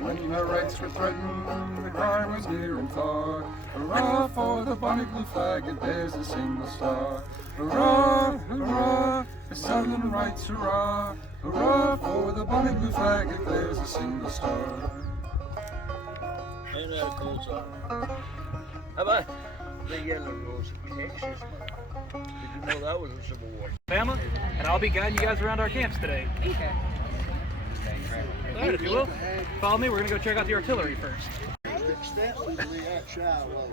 When our rights were threatened, the cry was near and far. Hurrah for the bonny blue flag, it bears a single star. Hurrah, hurrah, the Southern rights, hurrah. Hurrah for the bonny blue flag, it bears a single star. Ain't that a cool song? How about the Yellow Rose of Texas? Did you know that was a Civil War? Alabama, and I'll be guiding you guys around our camps today. Okay. All right, if you will, follow me. We're going to go check out the artillery first. Extensively at Shiloh.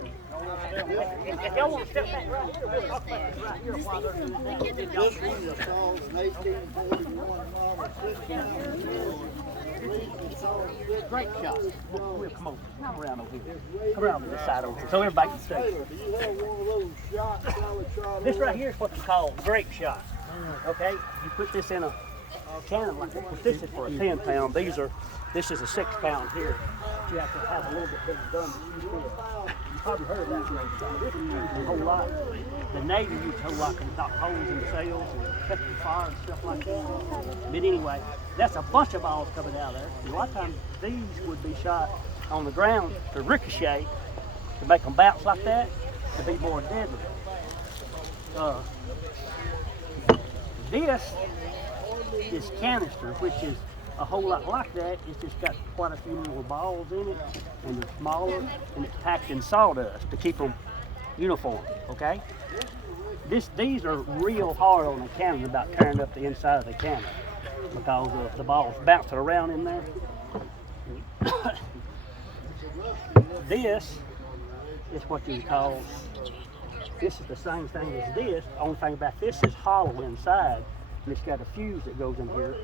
If y'all want to step back right here, we'll talk about it right here while they're doing that. This one was called in 1841 Model 6. Great shot. We'll come over. Come around over here. Come around to this side over here so everybody can see. Do you have one of those shots I would try to This right here is what you call grape shot. Okay? You put this in a cannon like this. This is for a 10 pound. This is a 6 pound here. You have to have a little bit bigger gun to shoot this. You probably heard that grape shot. This is used a whole lot. The Navy used a whole lot to knock holes in sails and catch fire and stuff like that. But anyway, that's a bunch of balls coming out of there. And a lot of times these would be shot on the ground to ricochet, to make them bounce like that, to be more deadly. This is canister, which is a whole lot like that. It's just got quite a few more balls in it, and they're smaller, and it's packed in sawdust to keep them uniform, okay? These are real hard on the cannon about tearing up the inside of the cannon because of the balls bouncing around in there. This is what you call, this is the same thing as this. The only thing about this is hollow inside, and it's got a fuse that goes in here.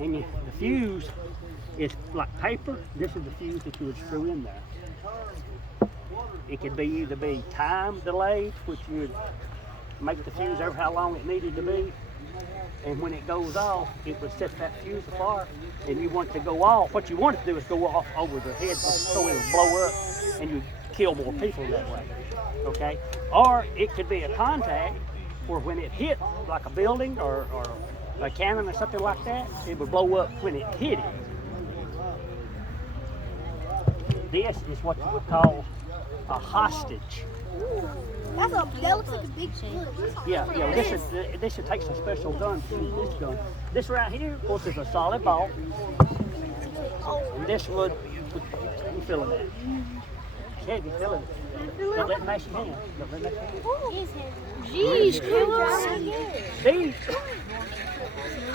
And the fuse is like paper. This is the fuse that you would screw in there. It could be either be time delayed, which you would make the fuse over how long it needed to be. And when it goes off, it would set that fuse afire. And you want it to go off. What you want it to do is go off over the head so it will blow up and you kill more people that way. Okay? Or it could be a contact where when it hit like a building or a cannon or something like that, it would blow up when it hit it. This is what you would call a hostage. That looks like a big gun. Yeah. This should take some special gun to shoot this gun. This right here, of course, is a solid ball. And this would, you feeling that? It's heavy, feeling it. Don't let it mash your hand. Don't let it mash your hand. Jeez, Killer. These.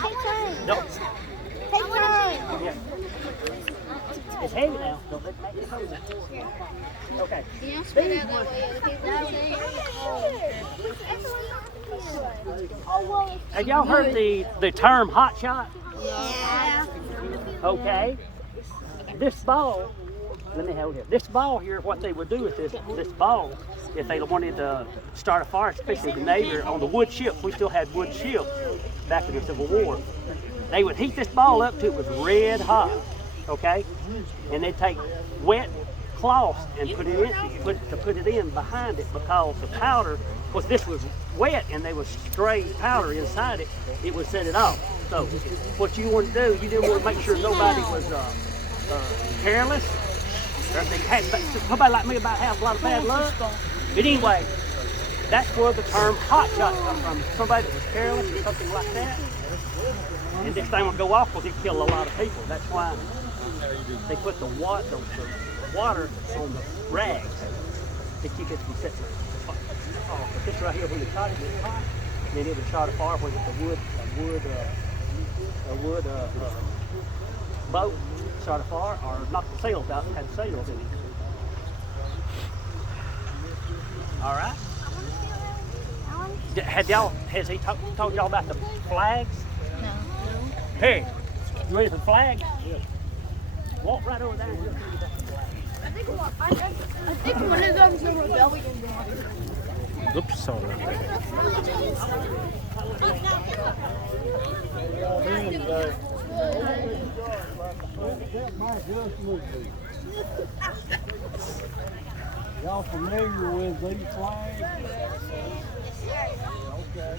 Take time. No. Take time. Yeah. It's heavy now. Don't let it make your hand. Okay. These would, have y'all heard the term hot shot? Yeah. Okay. This ball, let me hold it. This ball here, what they would do with this ball, if they wanted to start a fire, especially the Navy on the wood ships, we still had wood ships back in the Civil War. They would heat this ball up till it was red hot, okay? And they'd take wet cloth and put it in behind it because the powder, because this was wet and there was stray powder inside it, it would set it off. So what you want to do, you didn't want to make sure nobody was careless, or if they had somebody like me about to have a lot of bad luck. But anyway, that's where the term hot shot comes from. Somebody that was careless or something like that, and this thing would go off because it killed a lot of people. That's why they put the water on the rags to keep it from setting off. But this right here, when you shot it, it's hot, then it would shot a fire when it's a wood boat shot a fire or knocked the sails out and had sails in it. All right. Has he told y'all about the flags? No. Hey, you ready for the flag? Yeah. Walk right over there and we'll see about the flag. I think one of them's the rebellion. Oops, sorry. Y'all familiar with these flags? Okay.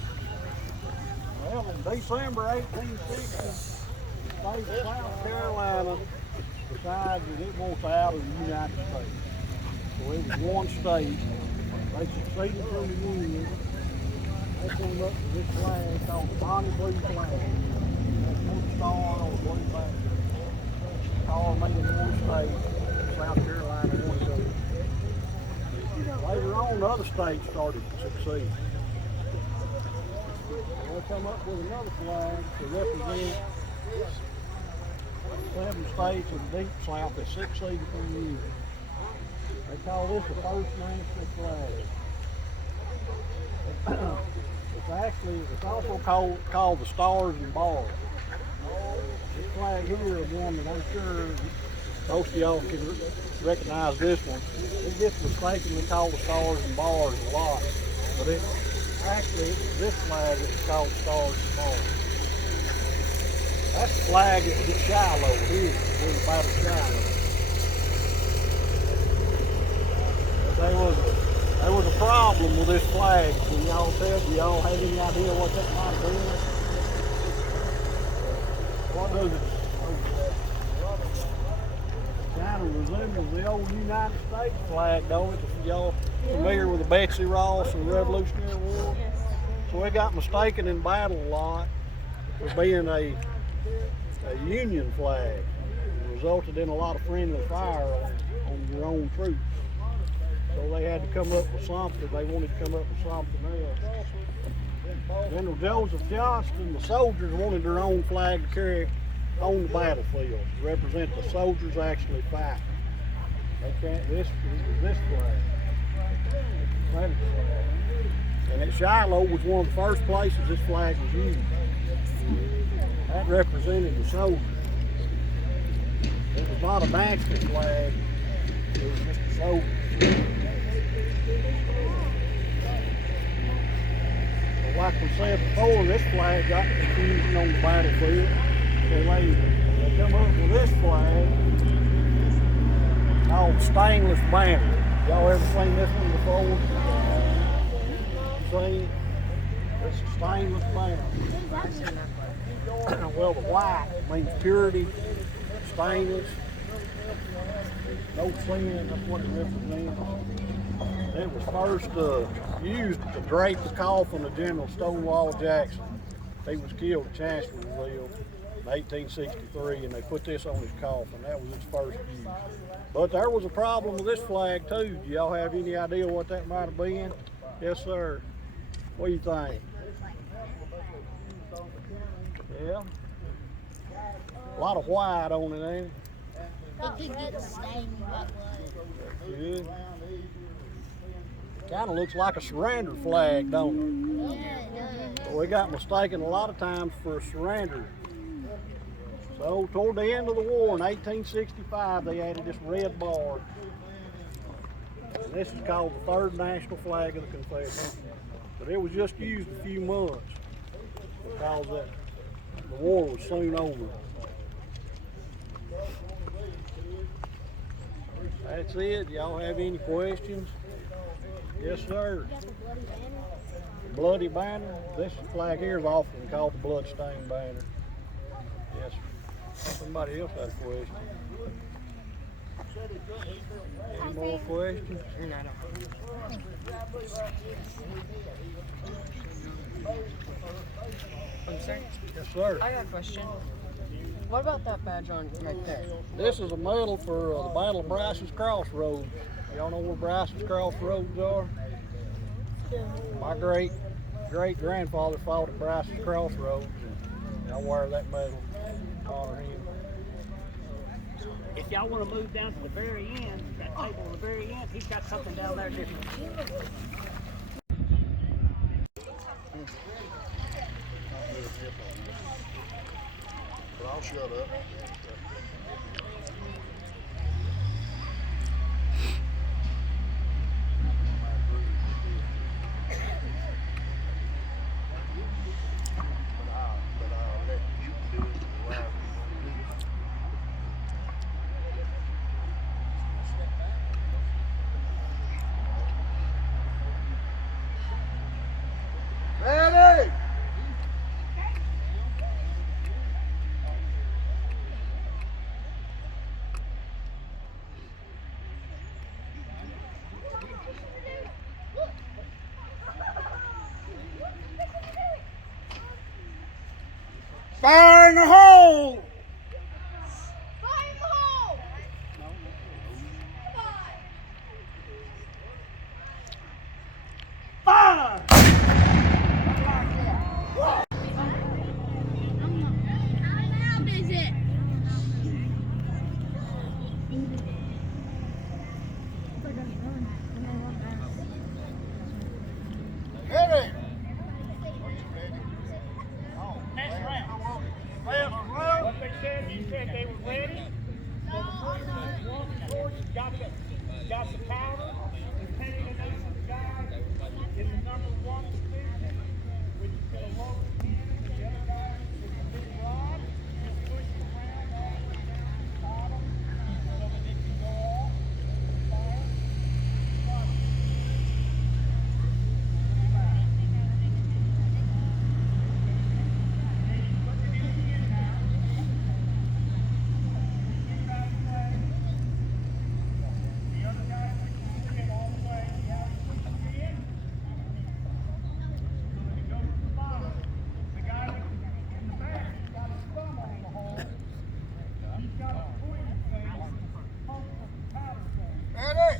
Well, in December 1860, the state of South Carolina recognized that it wants out of the United States. So it was one state. They succeeded through the Union. They came up with this flag called the Bonnie Blue flag. That's one star on the blue flag. All made in one state. South Carolina, one state. Later on, other states started to succeed. They come up with another flag to represent 7 states of the deep South that succeeded from the Union. They call this the first national flag. It's also called the Stars and Bars. This flag here is one that I'm sure most of y'all can recognize this one. It gets mistakenly called the Stars and Bars a lot, but this flag is called the Stars and Bars. That's the flag at Shiloh here, in the Battle of Shiloh. There was a problem with this flag. Can y'all tell? Do y'all have any idea what that might have been? What does it? Kind of resembles the old United States flag, don't it? Y'all familiar with the Betsy Ross and the Revolutionary War? So it got mistaken in battle a lot for being a Union flag. It resulted in a lot of friendly fire on your own troops. So they had to come up with something. They wanted to come up with something else. General Joseph Johnston, the soldiers wanted their own flag to carry on the battlefield to represent the soldiers actually fighting. They can't. This flag. And at Shiloh was one of the first places this flag was used. That represented the soldiers. It was not a national flag. It was just the soldiers. But like we said before, this flag got confusing on the battlefield. So they come up with this flag called stainless banner. Y'all ever seen this one before? Seen? It's a stainless banner. Well, the white means purity, stainless, no sin, that's what it represents. It was first used to drape the coffin of General Stonewall Jackson. He was killed at Chancellorsville in 1863, and they put this on his coffin. That was its first use. But there was a problem with this flag too. Do y'all have any idea what that might have been? Yes, sir. What do you think? Yeah. A lot of white on it, ain't it? It could get stained by blood. Good. Kind of looks like a surrender flag, don't it? Yeah, it does. Well, we got mistaken a lot of times for a surrender. So toward the end of the war in 1865, they added this red bar. And this is called the third national flag of the Confederate. But it was just used a few months because the war was soon over. That's it. Y'all have any questions? Yes, sir. You got the bloody banner? The bloody banner. This flag here is often called the bloodstained banner. Yes, sir. Somebody else had a question. Any more questions? I'm sorry? Yes, sir. I got a question. What about that badge on right there? This is a medal for the Battle of Bryce's Crossroads. Y'all know where Bryce's Crossroads are? My great-grandfather fought at Bryce's Crossroads. And I wear that medal to honor him. If y'all want to move down to the very end, that table on the very end, he's got something down there different. But I'll shut up. But I'll let you do it live. Ready? Fire in the hole! Fire in the hole! Fire! How loud is it? Ready? Next round. What they said, you said they were ready. Got the powder. It's taking the name of the guy in the number 1 position, which is going to load the cannon, and the other guy with the big rod just push it around all the way down to the bottom so that it can go off. Fire. Ready?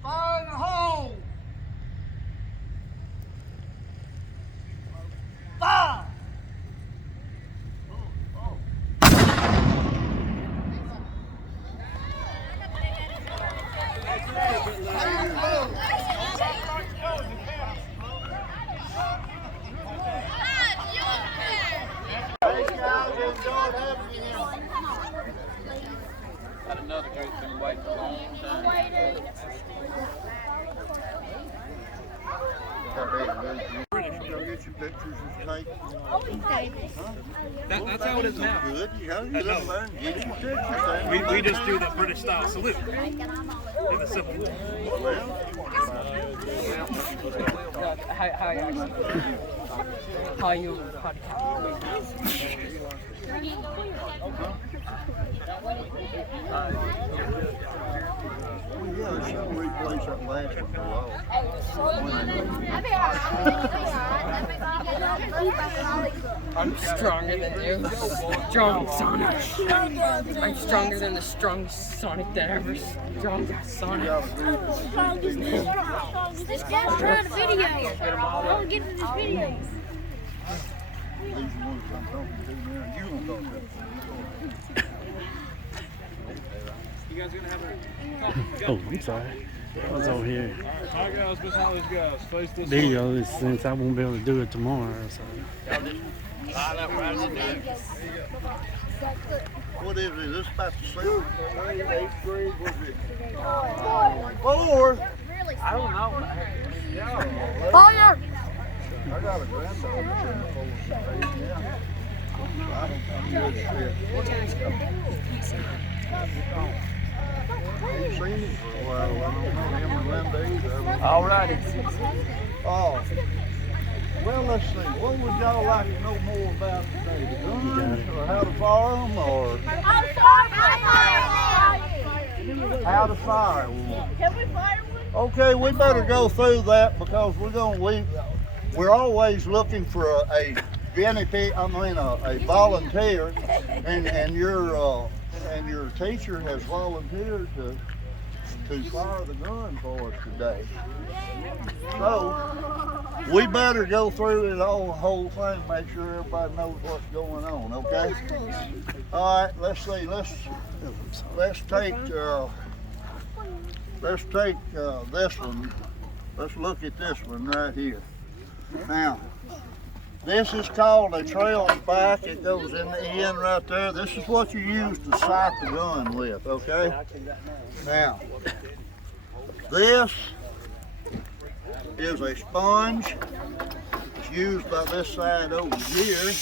Fire in the hole! Fire! Got another group been waiting a long time. Go get your pictures and take. That's how it is now. Good, you know, you go there and get your pictures. We just do the British style salute in the Civil War. How you Well, yeah, there's some replays that last for a while. I'm stronger than you. Strong Sonic. I'm stronger than the strongest Sonic that ever strong Sonic. This guy's trying to video. I want to get into this video. These are the ones I'm talking to now. You don't talk to them. You guys gonna have a Oh, I'm sorry. I was over here. How goes, Miss Holly's goes? Face this Video since I won't be able to do it tomorrow. So. What is it? Is this about the same? 8th grade? What is it? 4. I don't know. Fire! I got a granddaughter that's in the 4th grade now. I'm good shit. Ain't seen it for a while. I don't know him or Linda either. All righty. Oh. Well, let's see. What would y'all like to know more about today? The guns, or how to fire them, or how to fire one? Can we fire one? Okay, we better go through that because we're always looking for a guinea pig. I mean, a volunteer, and your teacher has volunteered to fire the gun for us today. So we better go through it all, the whole thing, make sure everybody knows what's going on. Okay. All right. Let's see. Let's take this one. Let's look at this one right here. Now, this is called a trail spike. It goes in the end right there. This is what you use to sight the gun with, okay? Now, this is a sponge. It's used by this side over here.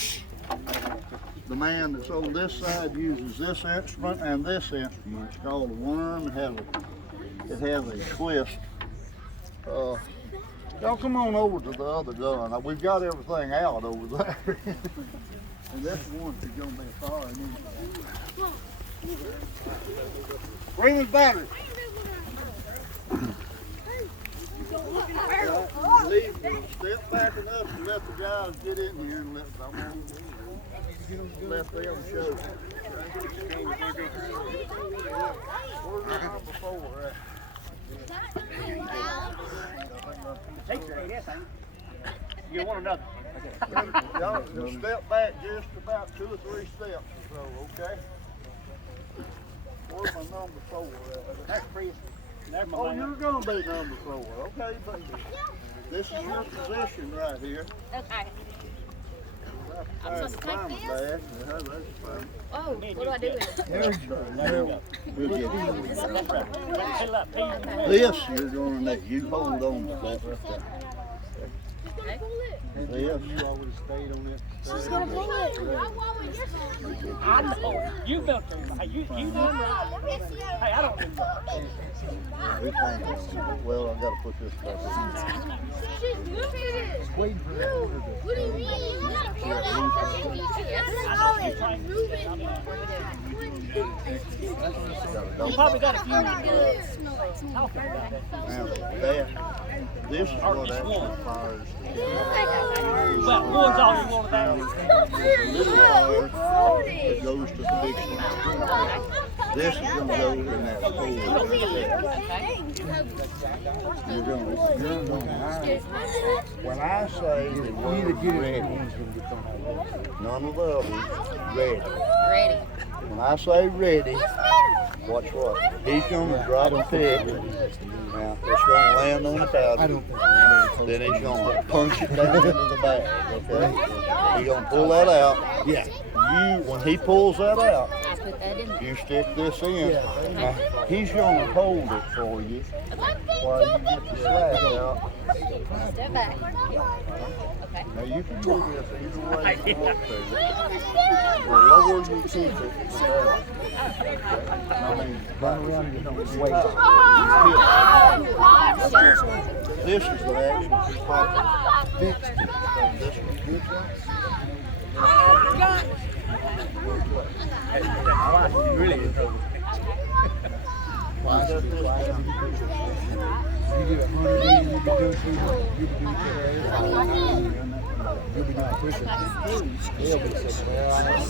The man that's on this side uses this instrument and this instrument. It's called a worm. It has a twist. Y'all come on over to the other gun. We've got everything out over there. And this one is going to be a fire. Bring his battery. Leave, step back enough to let the guys get in here and let them show. Where's number 4 at? You want another? Y'all just step back just about 2 or 3 steps or so, okay? Where's my number 4 at? That's Chris. Oh, you're gonna be number 4, okay, baby. This is your position right here. Okay. I'm supposed to take this? Oh, what do I do with it? There you go. We'll get this you're gonna need. You hold on to that right there. This. You always stayed on that. She's gonna pull it. I know. You built it. You know. Hey, I don't do that. Well, I gotta put this back in. She's moving it. What do you mean? You probably got a few. Now, this is what actually fires the camera. Well, one's all you want to have. Little wire that goes to the big one. This is going to go in that hole right there. You're going to when I say that we're ready, none of the others, ready. Ready. When I say ready, watch what? He's going to drop a pig. Now, it's going to land on the powder. Then he's going to punch it down into the bag, okay? He's going to pull that out. Yeah. When he pulls that out, you stick this in. Now, he's going to hold it for you while you get the slack out. Step back. Now, you can do this either way you want to. The lower you keep it, the better. I mean, run around and get weight. This is the actual pocket. This one's good one. Really? You do 100 days, you can do 200. You can do 200. You'll be not pushing. They'll be saying, well, I don't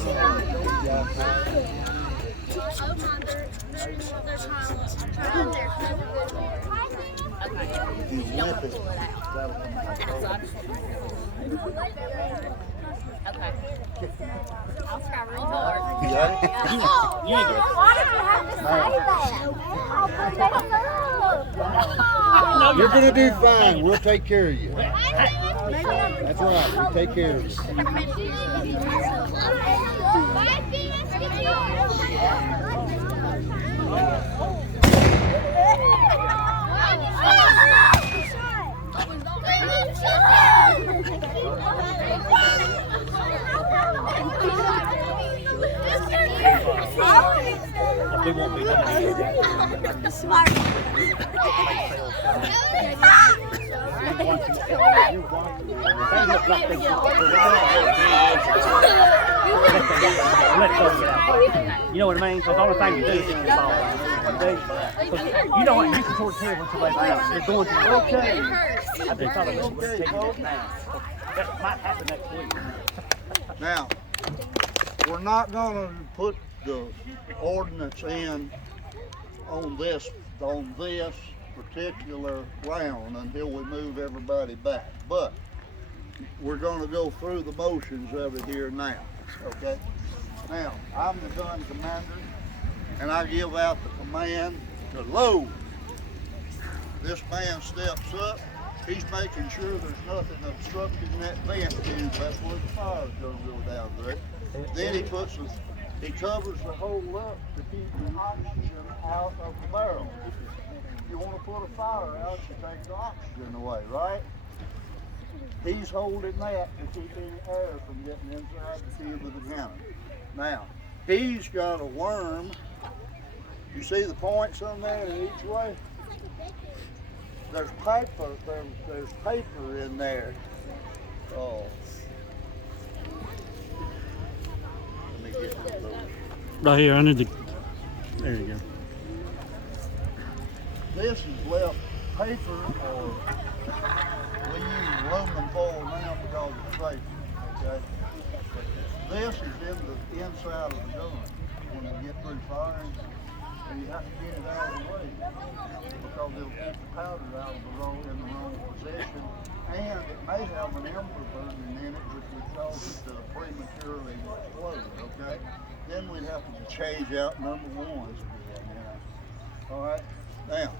If you whip it, that'll come out. Okay. I'll try real hard. You got it? Why did you have to say that? You're going to do fine. We'll take care of you. That's right. We'll take care of you. We won't be done here. Smart. You know what I mean? Because all the thing you do is just fall. You know what? You can sort of tell when somebody's out. They're going to okay. I just thought it was taking it now. That might happen next week. Now, we're not going to put the ordinance in on this particular round until we move everybody back. But we're going to go through the motions of it here now. Okay? Now, I'm the gun commander, and I give out the command to load. This man steps up. He's making sure there's nothing obstructing that vent tube. That's where the fire's going to go down there. Then he covers the hole up to keep the oxygen out of the barrel. If you want to put a fire out, you take the oxygen away, right? He's holding that to keep any air from getting inside the tube of the cannon. Now, he's got a worm. You see the points on there each way? There's paper, there's paper in there. Oh. Let me get one of those. Right here, under the. There you go. This is left paper, or we use aluminum foil now because it's safer, okay? This is in the inside of the gun when you get through firing, and you have to get it out of the way because it'll keep the powder out of in the wrong position, and it may have an ember burning in it which would cause it to prematurely explode, okay? Then we'd have to change out number ones again, you know. All right, now.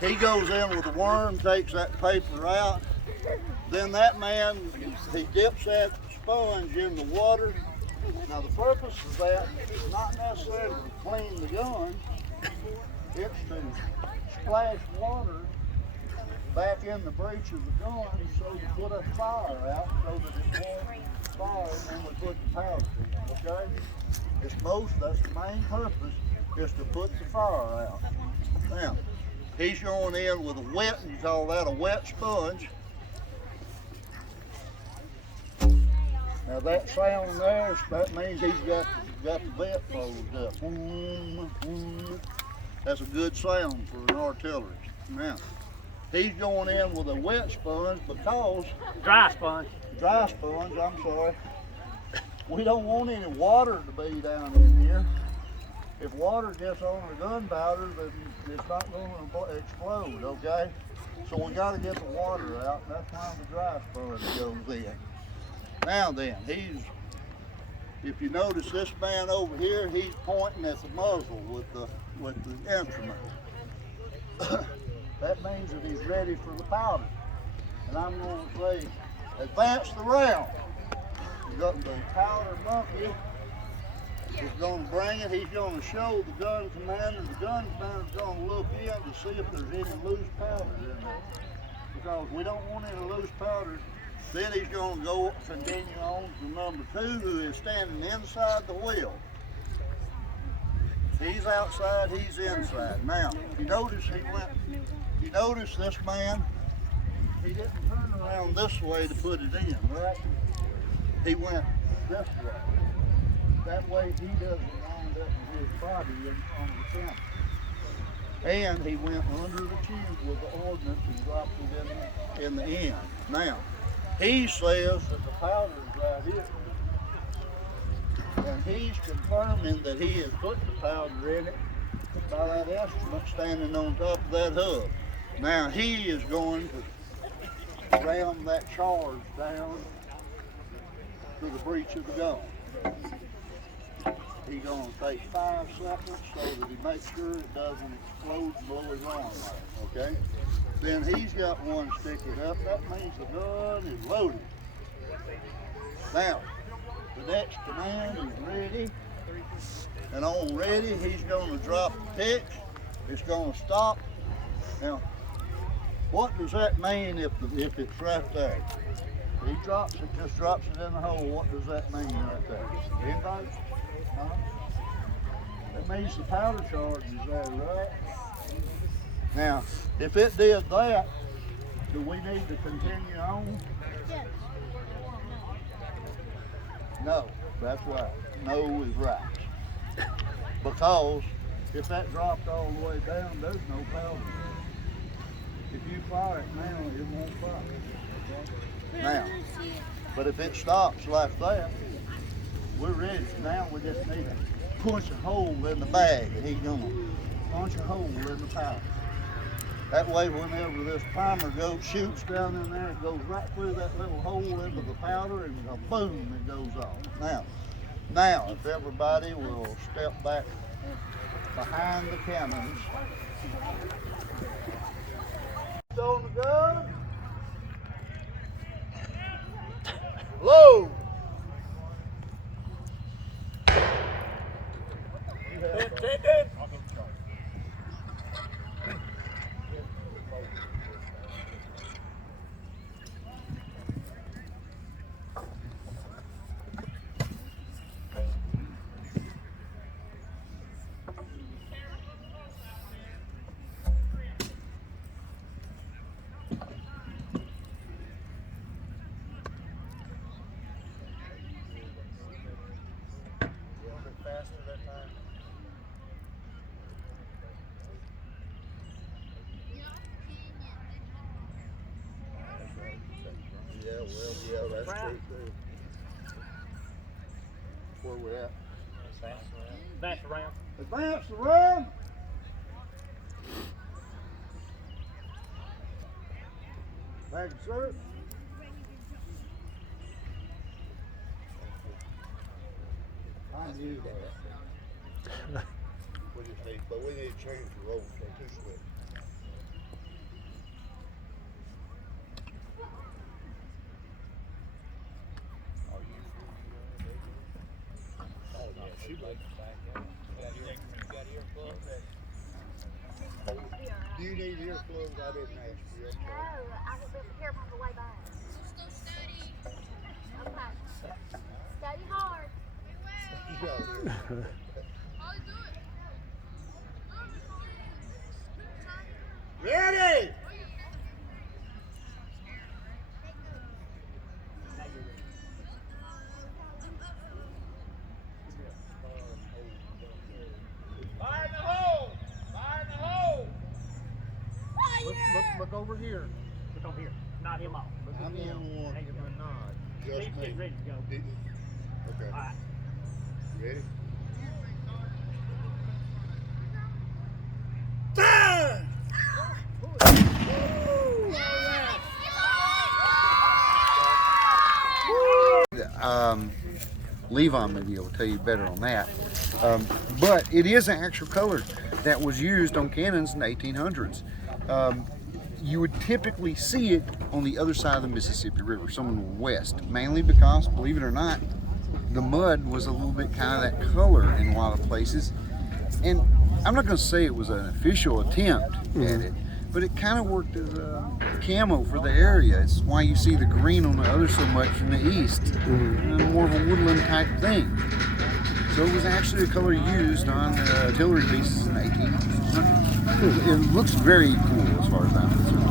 He goes in with the worm, takes that paper out. Then that man, he dips that sponge in the water. Now the purpose of that is not necessarily to clean the gun, it's to splash water back in the breech of the gun so to put a fire out so that it won't fire when we put the powder in, okay? That's the main purpose, is to put the fire out. Now, he's going in with a wet, you call that a wet sponge. Now that sound there, that means he's got the bit closed up. That's a good sound for an artillerist. Now, he's going in with a wet sponge because... Dry sponge, I'm sorry. We don't want any water to be down in here. If water gets on the gunpowder, then it's not going to explode, okay? So we got to get the water out, and that's why the dry sponge goes in. Now then, if you notice this man over here, he's pointing at the muzzle with the instrument. That means that he's ready for the powder. And I'm going to say, advance the round. You got the powder monkey. He's going to bring it. He's going to show the gun commander. The gun commander's going to look in to see if there's any loose powder in there. Because we don't want any loose powder. Then he's going to continue on to number 2, who is standing inside the wheel. He's outside, he's inside. Now, you notice this man, he didn't turn around this way to put it in, right? He went this way. That way he doesn't wind up with his body on the camera. And he went under the tube with the ordnance and dropped it in the end. Now, he says that the powder is right here. And he's confirming that he has put the powder in it by that instrument standing on top of that hub. Now he is going to ram that charge down to the breech of the gun. He's going to take 5 seconds so that he makes sure it doesn't explode and blow his arm off, okay? Then he's got one sticking up. That means the gun is loaded. Now, the next command is ready. And on ready, he's going to drop the pitch. It's going to stop. Now, what does that mean if it's right there? He drops it, just drops it in the hole. What does that mean right there? Anybody? Huh? That means the powder charge is there, right? Now, if it did that, do we need to continue on? Yes. No, that's right. No is right. Because if that dropped all the way down, there's no powder. If you fire it now, it won't fire. Okay? Now, but if it stops like that, we're ready. Now we just need to punch a hole in the bag, and he's gonna punch a hole in the powder. That way, whenever this primer shoots down in there, it goes right through that little hole into the powder, and boom, it goes off. Now, if everybody will step back behind the cannons. On the gun. Load. Yeah, that's true too. Where we at? That's around. Advance the run! Back and serve. I knew that. We just need, but we need to change the rope, they're too slick. Do you need earplugs? I didn't ask you. No, I can be here on the way back. Okay. Study hard. Ready! Fire in the hole! Fire in the hole! Look over here. Look over here. Not him off. I'm gonna want him or not. Just He's me. getting ready to go. Okay. All right. Ready? Levon may be able to tell you better on that. But it is an actual color that was used on cannons in the 1800s. You would typically see it on the other side of the Mississippi River, somewhere west, mainly because, believe it or not, the mud was a little bit kind of that color in a lot of places. And I'm not going to say it was an official attempt at it, but it kind of worked as a camo for the area. It's why you see the green on the other so much in the east, more of a woodland type thing. So it was actually a color used on artillery pieces in the 1800s. It looks very cool as far as I'm concerned.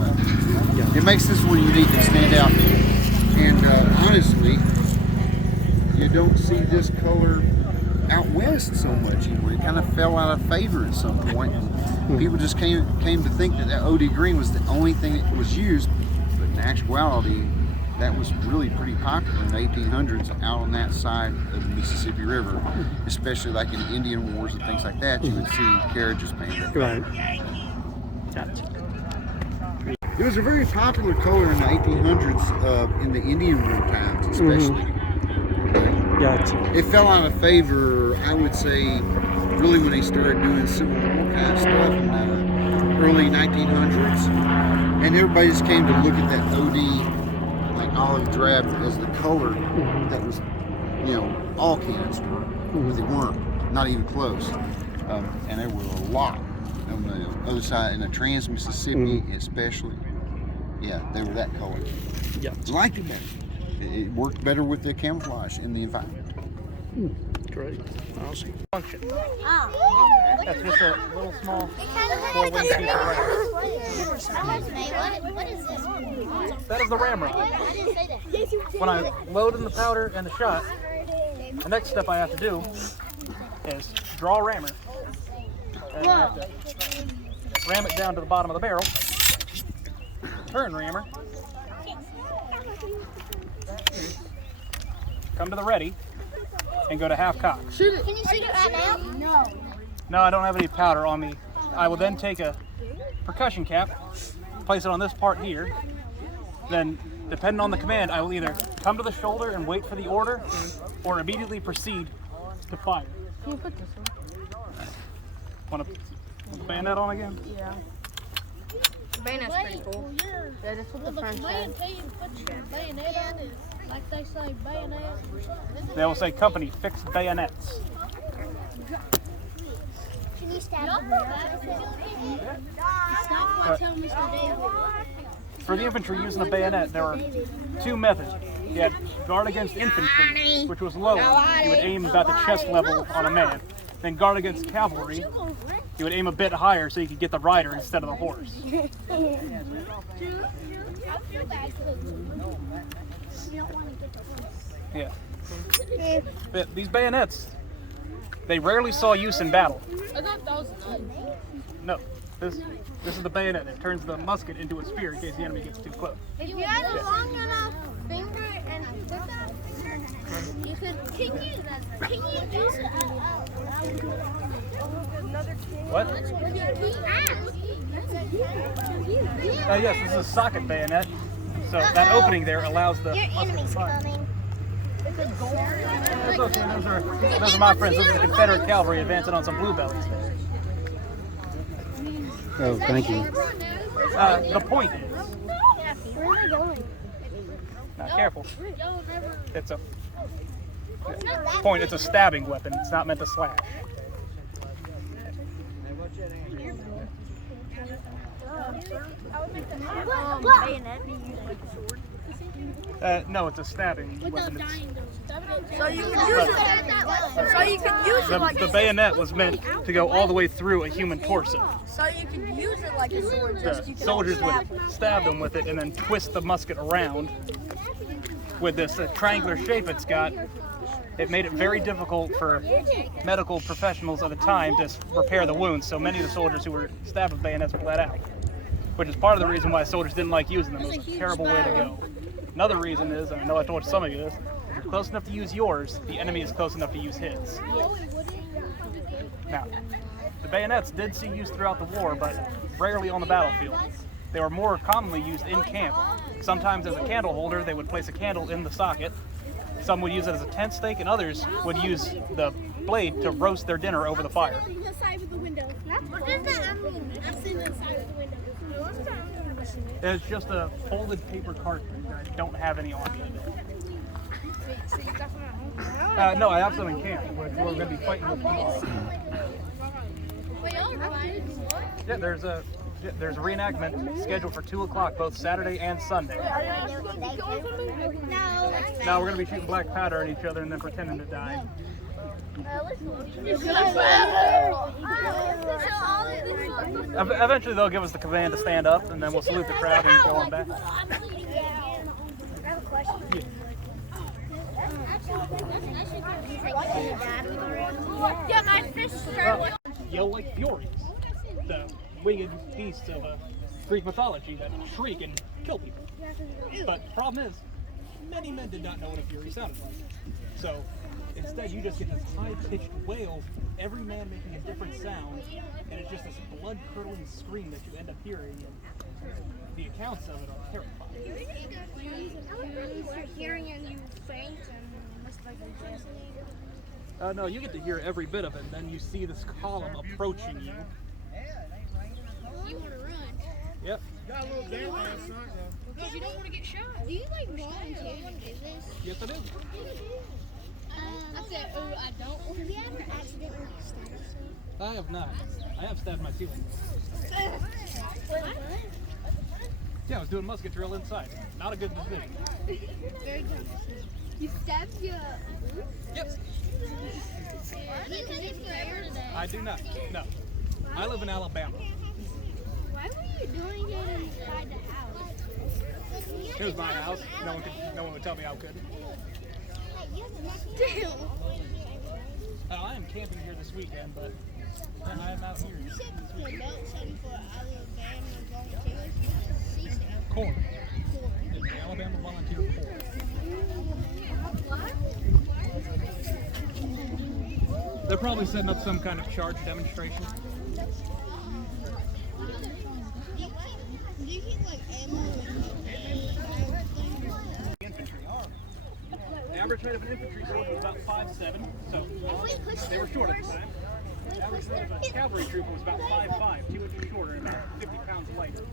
It makes this one unique and stand out. And honestly, you don't see this color out west so much anymore. It kind of fell out of favor at some point. And people just came to think that OD green was the only thing that was used, but in actuality, that was really pretty popular in the 1800s out on that side of the Mississippi River, especially like in Indian wars and things like that. You would see carriages painted. Right. It was a very popular color in the 1800s in the Indian war times, especially. Gotcha. It fell out of favor, I would say, really when they started doing Civil War kind of stuff in the early 1900s. And everybody just came to look at that OD, like olive drab, as the color that was, you know, all cannons were, but they weren't, not even close. And there were a lot on the other side, in the Trans-Mississippi especially. Yeah, they were that color. Yeah. Liked it better. It worked better with the camouflage in the environment. Great. Awesome. Function. Oh. That's just a little small What is this? That is the ramrod. I didn't say that. When I load in the powder and the shot, the next step I have to do is draw a rammer. And I have to ram it down to the bottom of the barrel. Turn rammer. Come to the ready and go to half cock. Shoot it. Can you shoot it right now? No. No, I don't have any powder on me. I will then take a percussion cap, place it on this part here. Then, depending on the command, I will either come to the shoulder and wait for the order, or immediately proceed to fire. Can you put this one? Want to put the bayonet on again? Yeah. The bayonet's pretty cool. Yeah, that's what the French said. Bayonet on it. Like they say, bayonet. They will say company fixed bayonets. Can you stab them? For the infantry using a bayonet, there were two methods. You had guard against infantry, which was lower. You would aim about the chest level on a man. Then guard against cavalry, you would aim a bit higher so you could get the rider instead of the horse. Yeah. But these bayonets, they rarely saw use in battle. I thought that was a gun. No, this is the bayonet. It turns the musket into a spear in case the enemy gets too close. If you had a long enough finger You could, can you use it? What? Yes, this is a socket bayonet. So that opening there allows the Your musket to enemy's fire. coming. That's okay. Those are my friends. Those are the Confederate cavalry advancing on some bluebellies there. Oh, thank you. The point is, Where am I going? now careful. It's a point. It's a stabbing weapon. It's not meant to slash. Bayonet be used like a sword? No, it's a stabbing weapon. So you can use it. So you can use it like The bayonet was meant to go all the way through a human torso. So you can use it like a sword. The soldiers would stab them with it and then twist the musket around. With this triangular shape it's got, it made it very difficult for medical professionals of the time to repair the wounds. So many of the soldiers who were stabbed with bayonets bled out, which is part of the reason why soldiers didn't like using them. It was a terrible way to go. Another reason is, and I know I told some of you this, if you're close enough to use yours, the enemy is close enough to use his. Now, the bayonets did see use throughout the war, but rarely on the battlefield. They were more commonly used in camp. Sometimes as a candle holder, they would place a candle in the socket. Some would use it as a tent stake, and others would use the blade to roast their dinner over the fire. The side of the window. What does that mean? I've seen the side of the window. It's just a folded paper carton. I don't have any on me. No, I have some in camp, which we're going to be fighting with tomorrow. Yeah, there's a reenactment scheduled for 2 o'clock both Saturday and Sunday. Now we're going to be shooting black powder at each other and then pretending to die. Eventually they'll give us the command to stand up, and then we'll salute the crowd and go on back. Yell like furies, the winged beasts of Greek mythology that shriek and kill people. But the problem is, many men did not know what a fury sounded like. So instead, you just get this high-pitched wail, every man making a different sound, and it's just this blood-curdling scream that you end up hearing, and the accounts of it are terrifying. Hearing and you faint and it's like a No, you get to hear every bit of it, and then you see this column approaching you. You want to run. Yep. Because you don't want to get shot. Do you like volunteer to do this? Yes, I do. I said, oh, I don't. Have you ever accidentally stabbed yourself? I have not. I have stabbed my ceiling. Yeah, I was doing musket drill inside. Not a good decision. Very good decision. You stabbed your roof? Yep. I do not. No. I live in Alabama. Why were you doing it inside the house? It was my house. No one would tell me I couldn't. Damn. I am camping here this weekend, but I am out here this weekend. Corps. The Alabama Volunteer Corps. They're probably setting up some kind of charge demonstration. Infantry. The average height of an infantry soldier was about 5'7", so they were short at the time. The average height of a cavalry trooper was about 5'5", 2 inches shorter and about 50 pounds lighter.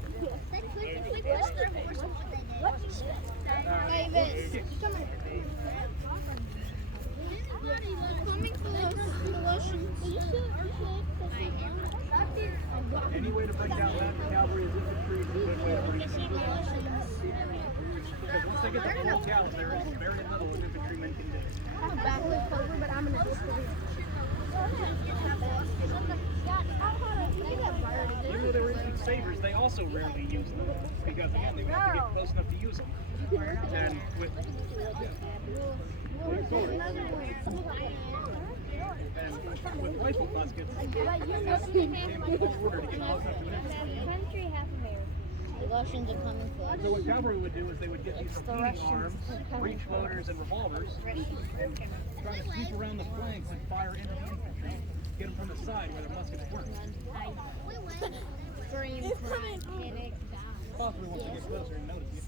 Any way to break down that cavalry as infantry is a good way to break it down. Because once they get the full gallon, there is very little an infantryman can do. I'm a backward cover, but I'm gonna just Even though they were infantry sabers, they also rarely use them. Because again, they would have to get close enough to use them. And with with rifle muskets, it came much harder to get close enough to an infantry. Country half American. The Russians are coming for us. So what cavalry would do is they would get these repeating arms, breech loaders, and revolvers, and try to sweep around the flanks and fire into the infantry, get them from the side where their muskets weren't. Possibly once they get closer and notice you.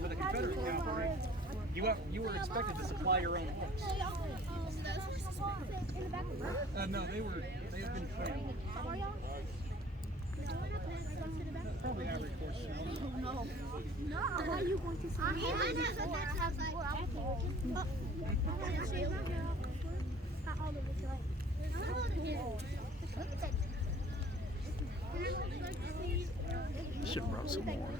For the Confederate cavalry, you were expected to supply your own horse. No, they have been trained. Probably average horse. No. How are you going to see? Should have brought some more.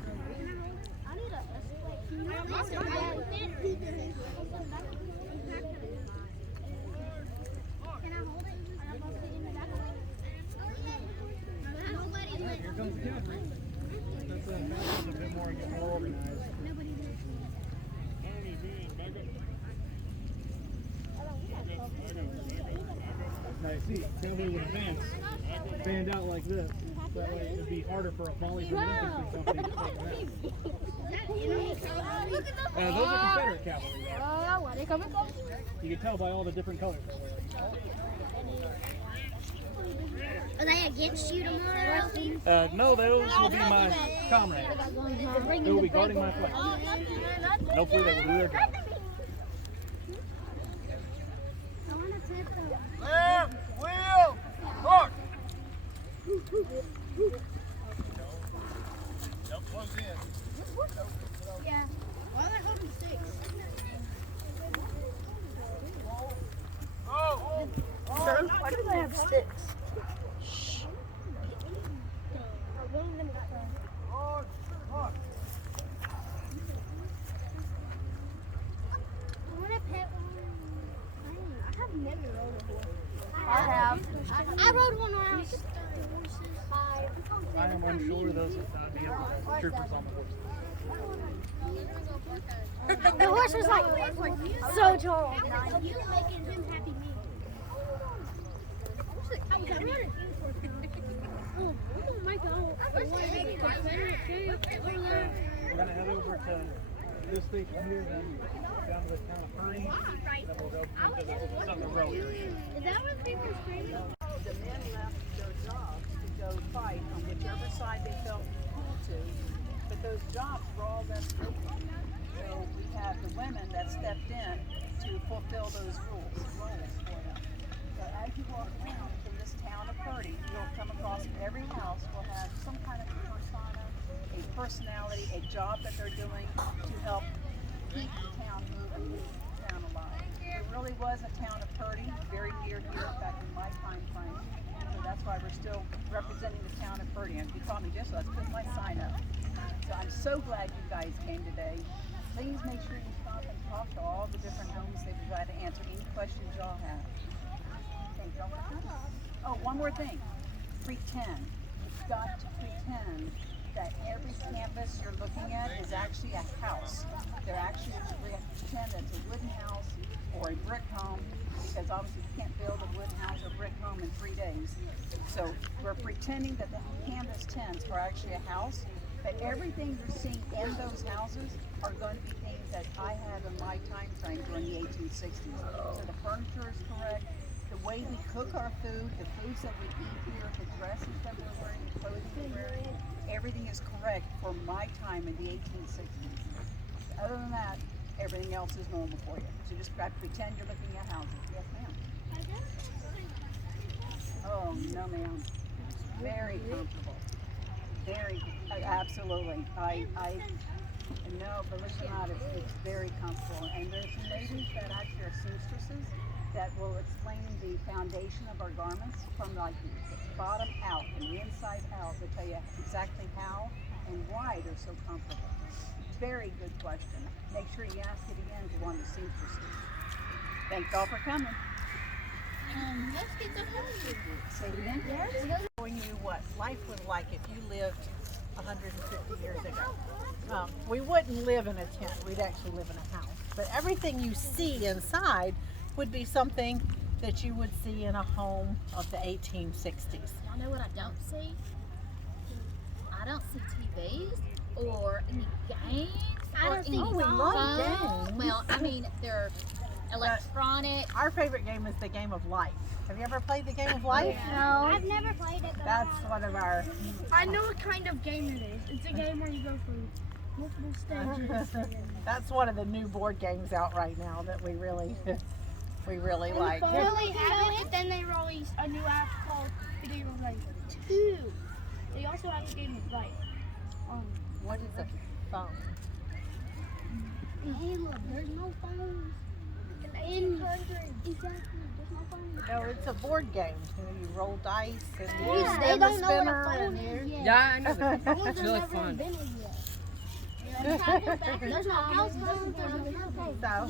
Here comes the cavalry. That's a bit more organized. Now you see, cavalry would advance, band out like this. That way it would be harder for a volley from an infantry company to take them out. Those are Confederate cavalry. Where they coming from? You can tell by all the different colors. Are they against you tomorrow? No, those will be my comrades. They will be guarding my flank. Hopefully they will do their job. Left wheel, mark. Don't close in. Yeah. Why are they holding sticks? Why do they have sticks? I have. I rode one around. I am unsure those would not be troopers on the horse. The horse was like so tall. You making him happy me. Oh my God. We're going to head over to this station here, then down to the town of Purdy, then we'll go to the Southern Road area. Is that what they were screaming? The men left their jobs to go fight on whichever side they felt called to, but those jobs were all left open. So we have the women that stepped in to fulfill those roles for them. So as you walk around from this town of Purdy, you'll come across every house will have some kind of persona, a personality, a job that they're doing to help keep the town moving, keep the town alive. It really was a town of Purdy, very near here, back in my time frame. So that's why we're still representing the town of Purdy. And if you call me just so I put my sign up. So I'm so glad you guys came today. Please make sure you stop and talk to all the different homes. They try to answer any questions y'all have. Thank y'all for coming. Oh, one more thing. Pretend. You've got to pretend that every campus you're looking at is actually a house. They're actually pretend it's a wooden house or a brick home, because obviously you can't build a wooden house or brick home in 3 days. So we're pretending that the canvas tents are actually a house, but everything you're seeing in those houses are going to be things that I had in my time frame during the 1860s. So the furniture is correct, the way we cook our food, the foods that we eat here, the dresses that we're wearing, the clothing we're wearing, everything is correct for my time in the 1860s. Other than that, everything else is normal for you. So just pretend you're looking at houses. Yes, ma'am. Oh, no, ma'am. Very comfortable. Very, absolutely. No, believe it or not, it's very comfortable. And there's some ladies that actually are seamstresses that will explain the foundation of our garments from like the bottom out and the inside out. They'll tell you exactly how and why they're so comfortable. Very good question. Make sure you ask it again to one of the seamstresses. Thank y'all for coming. Let's get the home. Say it again. Showing you what life was like if you lived 150 years ago. We wouldn't live in a tent. We'd actually live in a house. But everything you see inside would be something that you would see in a home of the 1860s? Y'all know what I don't see? I don't see TVs or any games. I don't see. Oh, we love games. Well, I mean, they're electronic. Our favorite game is the game of life. Have you ever played the game of life? No. I've never played it. That's one of our. I know what kind of game it is. It's a game where you go through multiple stages. That's one of the new board games out right now that we really like. They really have it, but then they released a new app called Video Life 2. They also have a game of life. What is a phone? Hey, look, there's no phones. In 1800s. Exactly. There's no phones. No, it's a board game. You roll dice and you They spin the don't know what a spinner phone and is you. yet. Yeah, I know. Phones It's are really never fun. invented yet. There's no house phones. There's no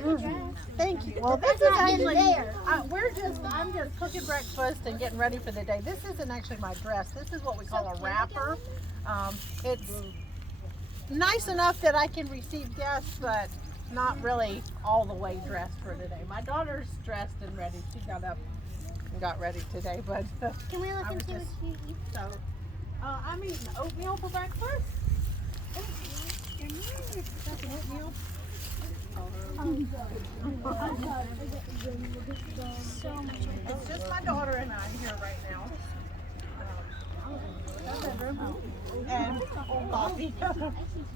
So, thank you. Well, this is actually I'm just cooking breakfast and getting ready for the day. This isn't actually my dress. This is what we call a wrapper. It's nice enough that I can receive guests, but not really all the way dressed for today. My daughter's dressed and ready. She got up and got ready today, but Can we look I was and see just- what you eat? so I'm eating oatmeal for breakfast. Oatmeal. It's just my daughter and I here right now. And coffee.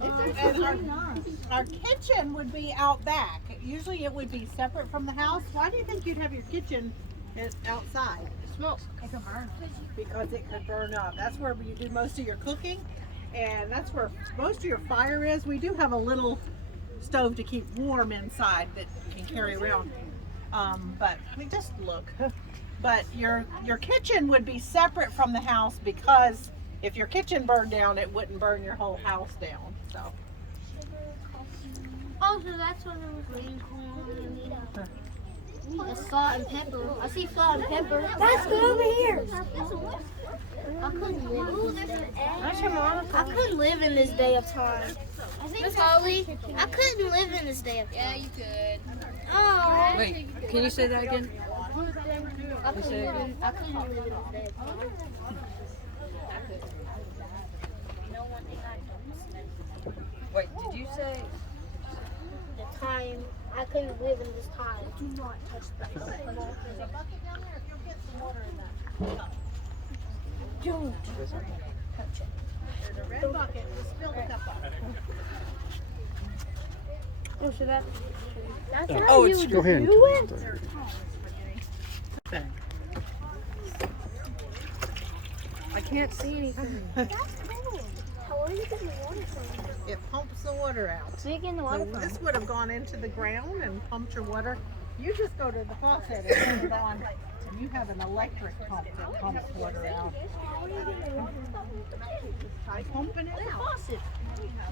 And our kitchen would be out back. Usually it would be separate from the house. Why do you think you'd have your kitchen outside? Smoke. It could burn. Because it could burn up. That's where you do most of your cooking. And that's where most of your fire is. We do have a little stove to keep warm inside that you can carry around. But I mean, just look. But your kitchen would be separate from the house because if your kitchen burned down, it wouldn't burn your whole house down. So. Oh, so that's what it was green corn. That's salt and pepper. I see salt and pepper. That's good over here. I couldn't live in this day. I couldn't live in this day of time. Miss Holly, I couldn't live in this day of time. Yeah, you could. Oh. Wait, can you say that again? I couldn't live in this day of time. Wait, did you say? The time, I couldn't live in this time. Do not touch that. There's a bucket down there. If you'll get some water in that. Don't. There's a red bucket. Just fill the cup up. Oh, so that's Oh, it's go ahead and do it? I can't see anything. That's cool. How are you getting the water from? It pumps the water out. So you getting the water So from? this would have gone into the ground and pumped your water. You just go to the faucet and turn it on, and you have an electric pump that pumps water out. Try pumping it out.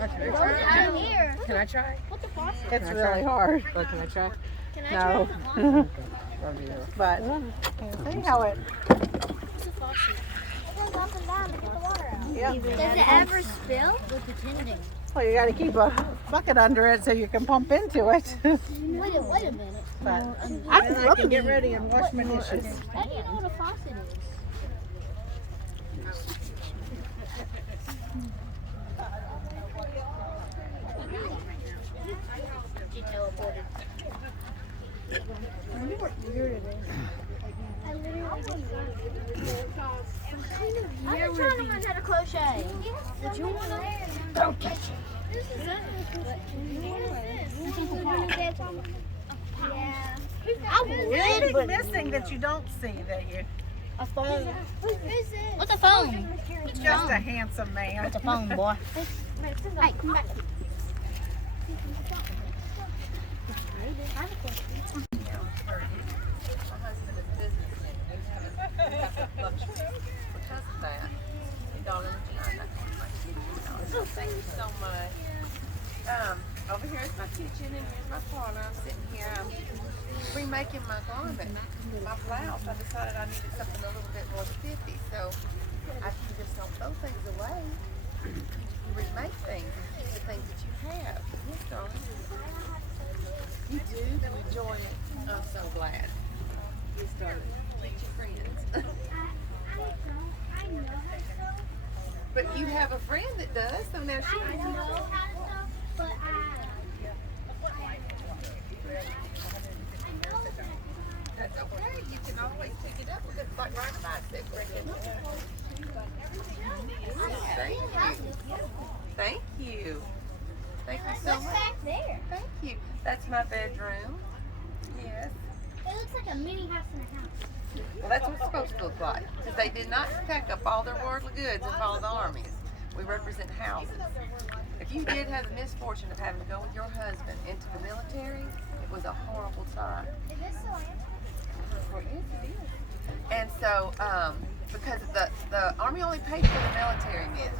Okay. Out here. Can I try? What the faucet? It's really hard. Or can I try? Can I No. try? But see how it. What's the faucet? It goes up and down to get the water out. Yeah. Does it ever spill? We're pretending. Well, you got to keep a bucket under it so you can pump into it. Wait a minute. But I can get ready and wash my dishes. How do you know what a faucet is? You teleported. I've been trying to learn how to crochet. Would you want to? Don't touch it. This is it. What is this? Yeah. I would, Anything but missing that you don't see that you. a phone. What's a phone? Just a handsome man. What's a phone, boy? Hey, come back. I have a question. Thank you so much. Over here is my kitchen and here's my parlor. I'm sitting here. I'm remaking my garment, my blouse. I decided I needed something a little bit more spiffy, so I just don't throw things away. You remake things and keep the things that you have. Yes, darling. You do enjoy it. I'm so glad. You started. Meet your friends. But you have a friend that does, so now she I know how to sew, but That's okay. You can always pick it up because it's like riding a bicycle. Thank you. Thank you. Thank you so what's much. back there? Thank you. That's my bedroom. Yes. It looks like a mini house in a house. Well, that's what it's supposed to look like. Because they did not pack up all their worldly goods and follow the armies. We represent houses. If you did have the misfortune of having to go with your husband into the military, it was a horrible time. Is this so empty? And so, because the Army only paid for the military men,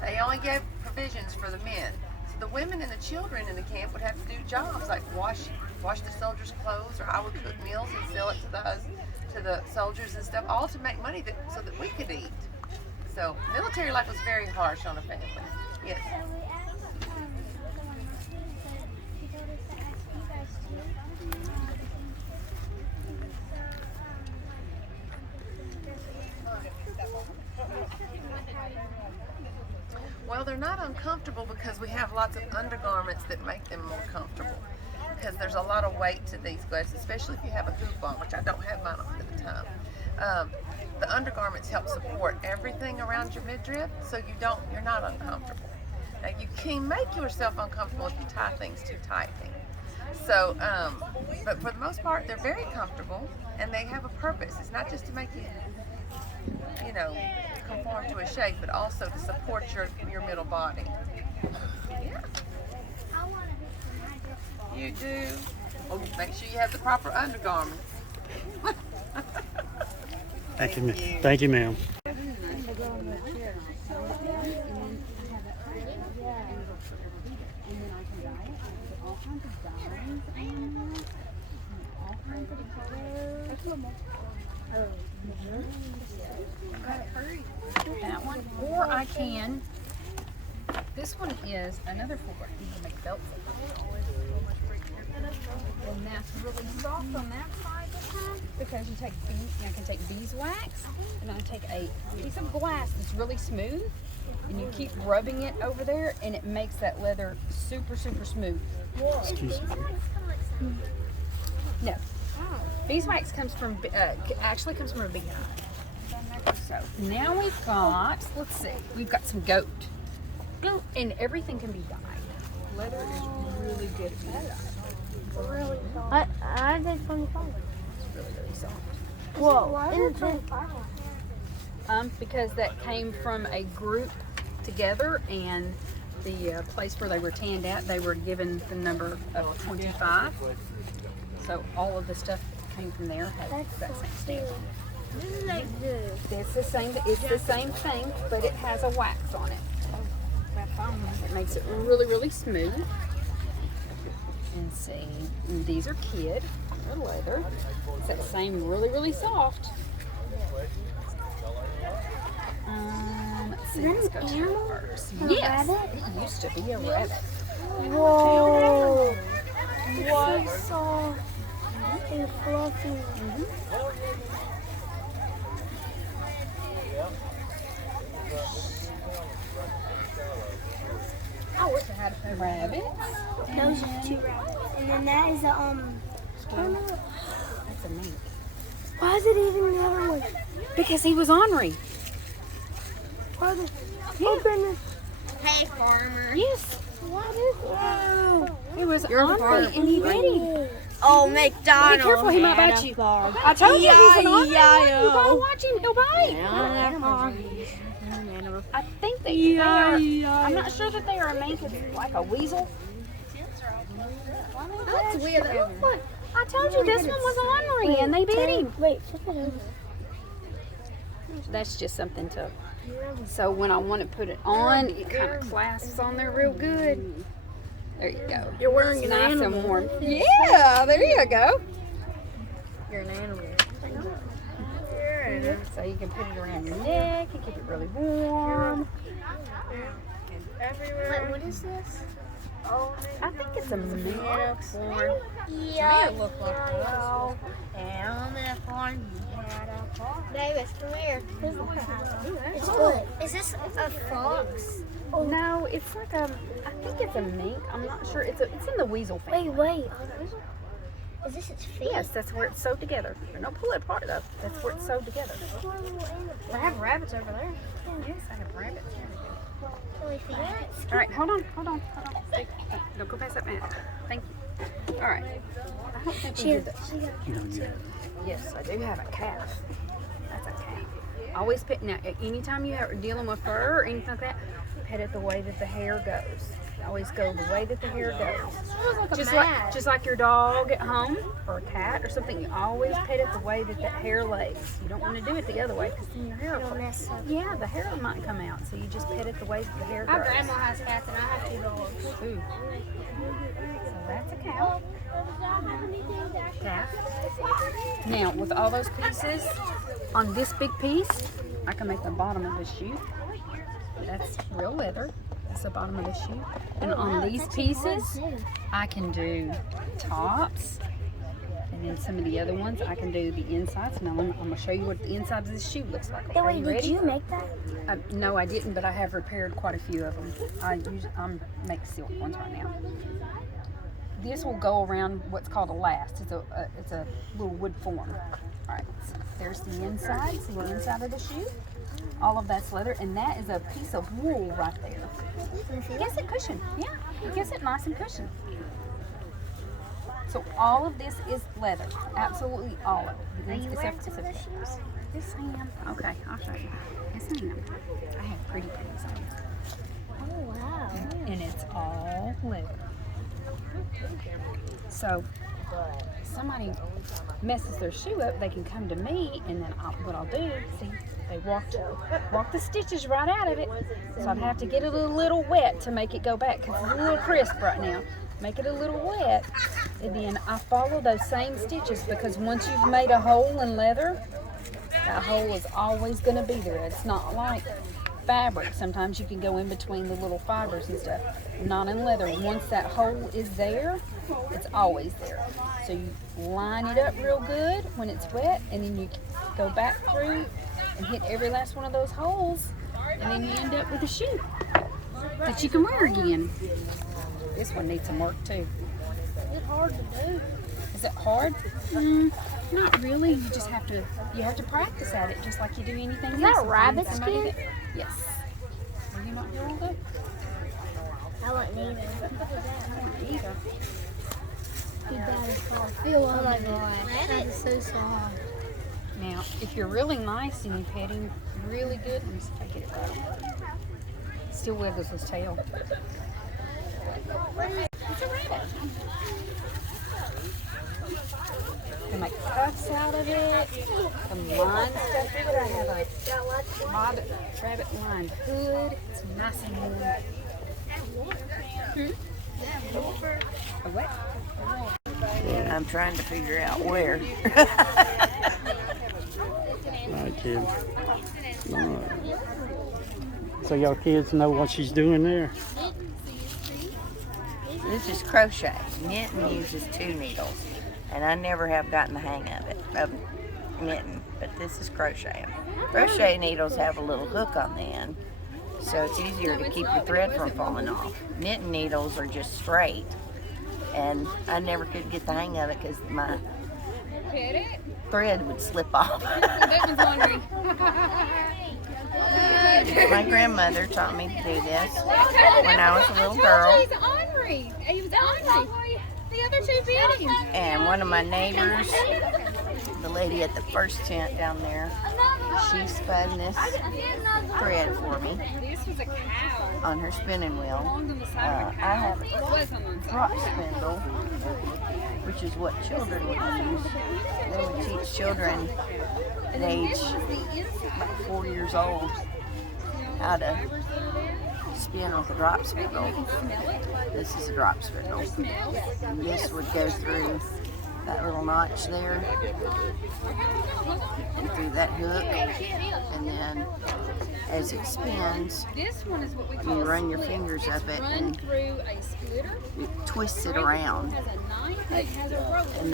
they only gave provisions for the men. So the women and the children in the camp would have to do jobs like wash the soldiers' clothes, or I would cook meals and sell it to the soldiers and stuff, all to make money so that we could eat. So military life was very harsh on a family. Yes. So we asked the one that said he told us to ask you guys too. Well, they're not uncomfortable because we have lots of undergarments that make them more comfortable. Because there's a lot of weight to these glasses, especially if you have a hoop on, which I don't have mine on at the time. The undergarments help support everything around your midriff, so you're not uncomfortable. Now you can make yourself uncomfortable if you tie things too tightly. So, but for the most part, they're very comfortable and they have a purpose. It's not just to make you conform to a shape, but also to support your middle body. Yeah. You do. Well, make sure you have the proper undergarments. Thank you, ma'am. Thank you, ma'am. That one, or I can. This one is another four. You can make belts of it. And that's really soft on that side this time because you can take beeswax, and I take a piece of glass that's really smooth, and you keep rubbing it over there, and it makes that leather super, super smooth. Excuse me. No, beeswax actually comes from a beehive. So now we've got, let's see, we've got some goat, and everything can be dyed. Leather is really good at being dyed. Really soft. I did 25. It's really, really soft. Whoa. Why is it 25? Because that came from a group together, and the place where they were tanned at, they were given the number of 25. So all of the stuff that came from there has that same stamp. This is like this. It's the same thing, but it has a wax on it. It makes it really, really smooth. And see, and these are kid, they're leather. It's that same really, really soft. Let's see, let's go to it first. Yes, it used to be a rabbit. Whoa. What soft and fluffy. I wish I had a rabbit. Those are 2 rabbits. And then that is a That's a mink. Why is it even the other one? Because he was ornery. Oh goodness. Hey farmer. Yes. What is Wow. He was ornery and he bit him. Oh, McDonald's. Be careful, he might bite you. I told you he's an ornery. You gotta watch him, he'll bite. I think they are. I'm not sure that they are a mink. It's like a weasel. That's weird. Look, I told you this one was ornery and they bit him. Wait, flip it over. That's just something to. So when I want to put it on, it kind of clasps on there real good. There you go. You're wearing It's an nice animal. and warm. Yeah, there you go. You're an animal. So you can put it around your neck and keep it really warm. Wait, what is this? I think it's a mink. Unicorn. May it look like Unicorn. Davis, come here. It's what? Is this a fox? No, it's like a. I think it's a mink. I'm not sure. It's in the weasel family. Wait. Is this its feet? Yes, that's where it's sewed together. Don't pull it apart though. That's where it's sewed together. I have rabbits over there. Yes, I have rabbits. Can we feed it? All right, hold on. Hey, don't go past that man. Thank you. All right. I don't think we did that. Yes, I do have a calf. That's a calf. Always pet. Now, anytime you are dealing with fur or anything like that, pet it the way that the hair goes. Always go the way that the hair goes. Just like your dog at home or a cat or something. You always pet it the way that the hair lays. You don't want to do it the other way because then your hair will mess up. Yeah, the hair might come out. So you just pet it the way that the hair goes. My grandma has cats and I have 2 dogs. Ooh. So that's a cow. Calf. Now with all those pieces on this big piece, I can make the bottom of the shoe. That's real leather. That's the bottom of the shoe. And on these pieces, I can do tops. And then some of the other ones, I can do the insides. Now I'm going to show you what the inside of this shoe looks like. Okay, Wait, did you make that? No, I didn't, but I have repaired quite a few of them. I make silk ones right now. This will go around what's called a last. It's a little wood form. All right, so there's the inside. See the inside of the shoe? All of that's leather, and that is a piece of wool right there. It gives it cushion. Yeah, it gives it nice and cushion. So all of this is leather. Absolutely all of it. Are you wearing some of the shoes? Yes, I am. Okay, I'll show you. Yes, I am. I have pretty pennies on. Oh, wow. And it's all leather. So somebody messes their shoe up, they can come to me, and then what I'll do, see, they walk the stitches right out of it. So I'd have to get it a little wet to make it go back because it's a little crisp right now. Make it a little wet, and then I follow those same stitches because once you've made a hole in leather, that hole is always going to be there. It's not like fabric. Sometimes you can go in between the little fibers and stuff. Not in leather. Once that hole is there, it's always there. So you line it up real good when it's wet, and then you go back through and hit every last one of those holes, and then you end up with a shoe that you can wear again. This one needs some work too. It's hard to do. Is it hard? Not really. You just have to practice at it, just like you do anything else. Is that a rabbit skin? Yes. Are you not here all day? I want neither. Either. Too bad it's hard. Oh my gosh, that is so soft. Now, if you're really nice and you pet him really good, let me see if I get it right. Still wiggles his tail. It's a rabbit. You can make cuffs out of it, some line stuff with it. I have a rabbit lined hood. It's nice and warm. A what? And I'm trying to figure out where. Right, kid. So y'all kids know what she's doing there? This is crochet. Knitting uses 2 needles, and I never have gotten the hang of it, of knitting, but this is crochet. Crochet needles have a little hook on the end, so it's easier to keep your thread from falling off. Knitting needles are just straight, and I never could get the hang of it because my thread would slip off. My grandmother taught me to do this when I was a little girl. He was ornery. The other 2 beat him. And one of my neighbors, the lady at the first tent down there, she spun this thread for me on her spinning wheel. I have a drop spindle, which is what children would use. They would teach children at age like 4 years old how to spin with a drop spindle. This is a drop spindle. And this would go through that little notch there, and through that hook, and then as it spins, This one is what we you call run your split. fingers up it Run and through a splitter. it twists it around, Has a knife. It has a rope. and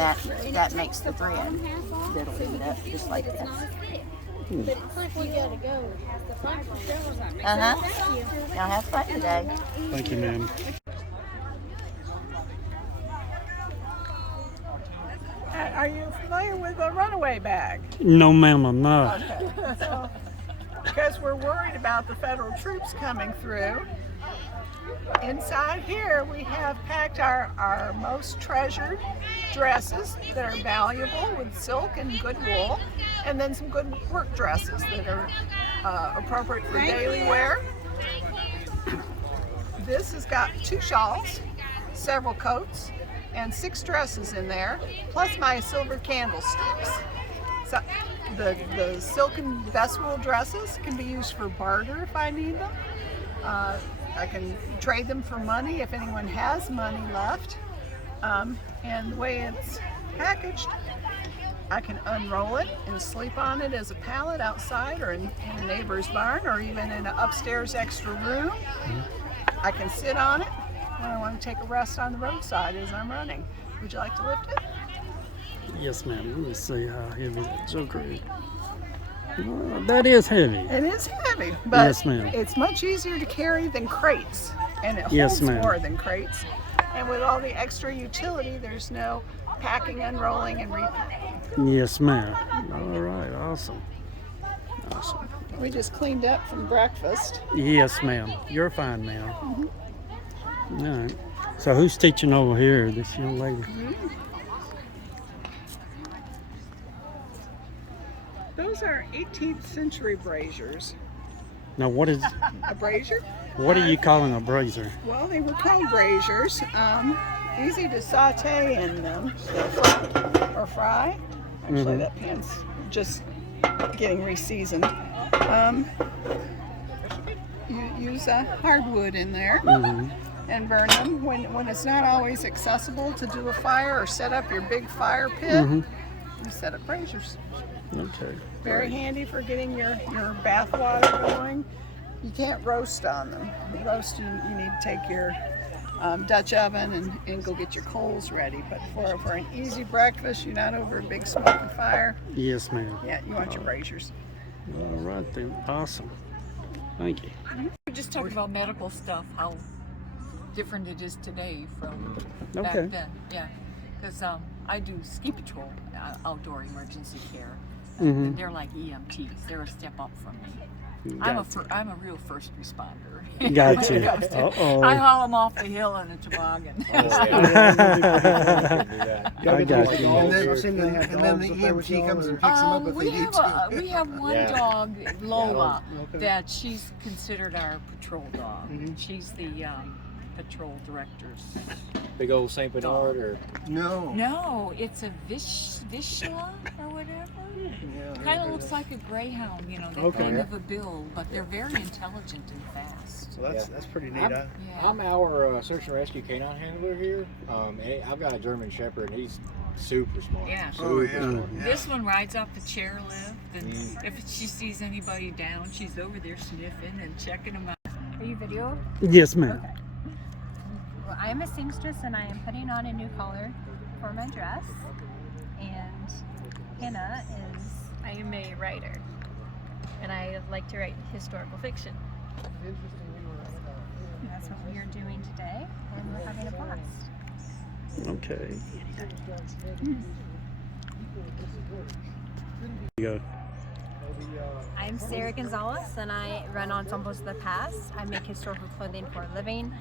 that makes the thread that'll end up just like this. But it's like we gotta go. Y'all have fun today. Thank you, ma'am. Are you familiar with a Runaway bag? No, ma'am, I'm not. Okay. So, because we're worried about the federal troops coming through, inside here we have packed our most treasured dresses that are valuable with silk and good wool, and then some good work dresses that are appropriate for daily wear. This has got 2 shawls, several coats, and 6 dresses in there, plus my silver candlesticks. So the silk and best wool dresses can be used for barter if I need them. I can trade them for money if anyone has money left. And the way it's packaged, I can unroll it and sleep on it as a pallet outside or in a neighbor's barn or even in an upstairs extra room. I can sit on it when I want to take a rest on the roadside as I'm running. Would you like to lift it? Yes, ma'am. Let me see how heavy that joker is. That is heavy. It is heavy, but Yes, ma'am. it's much easier to carry than crates, and it Yes, holds ma'am. more than crates. And with all the extra utility, there's no packing, unrolling, and repacking. Yes, ma'am. All right, awesome. Awesome. We just cleaned up from breakfast. Yes, ma'am. You're fine, ma'am. All right. So who's teaching over here? This young lady. Those are 18th century braziers. Now, what is? A brazier? What are you calling a brazier? Well, they were called braziers. Easy to saute in them or fry. Actually, that pan's just getting reseasoned. You use a hardwood in there and burn them when it's not always accessible to do a fire or set up your big fire pit. You set up braziers. Okay. Very handy for getting your bath water going. You can't roast on them. Roast, you need to take your Dutch oven and go get your coals ready. But for an easy breakfast, you're not over a big smoking fire. Yes, ma'am. Yeah, you want your braziers. All right then. Awesome. Thank you. We just talked about medical stuff, how different it is today from back Okay. then. Yeah, because I do ski patrol, outdoor emergency care. Mhm. And they're like EMTs. They're a step up from me. I'm a real first responder. Gotcha. When it comes to- Uh-oh. I haul them off the hill in a toboggan. I got you. And then the EMT comes and picks them up if they need to. We have one dog, Lola, that she's considered our patrol dog. She's the patrol director's. Big old Saint Bernard or No, it's a Vishla or whatever. Kind of looks like a greyhound, you know, that kind of a build, but they're very intelligent and fast. So that's pretty neat. I'm our search and rescue canine handler here. And I've got a German Shepherd, and he's super smart. Yeah. Super smart. This one rides off the chairlift, and if she sees anybody down, she's over there sniffing and checking them out. Are you video? Yes, ma'am. Okay. Well, I am a seamstress and I am putting on a new collar for my dress. And Hannah is, I am a writer. And I like to write historical fiction. And that's what we are doing today, and we're having a blast. Okay. You go. I'm Sarah Gonzalez and I run Ensembles of the Past. I make historical clothing for a living.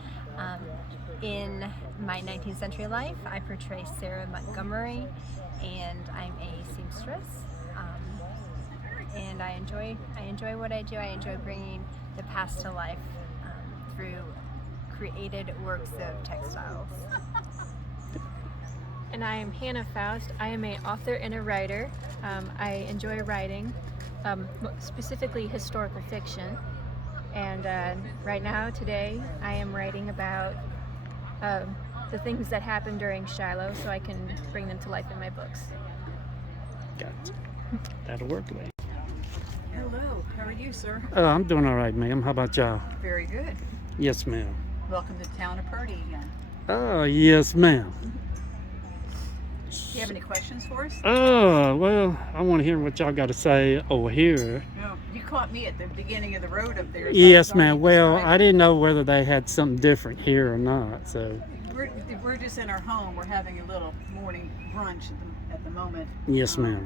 In my 19th century life, I portray Sarah Montgomery and I'm a seamstress. And I enjoy what I do. I enjoy bringing the past to life through created works of textiles. And I am Hannah Faust. I am an author and a writer. I enjoy writing, specifically historical fiction. And right now, today, I am writing about the things that happened during Shiloh so I can bring them to life in my books. Gotcha. That'll work, lady. Hello, how are you, sir? I'm doing all right, ma'am. How about y'all? Very good. Yes, ma'am. Welcome to the town of Purdy again. Oh, yes, ma'am. Do you have any questions for us? Well, I want to hear what y'all got to say over here. No, you caught me at the beginning of the road up there. So Yes, ma'am. Well, I didn't know whether they had something different here or not, so. We're just in our home. We're having a little morning brunch at the moment. Yes, ma'am.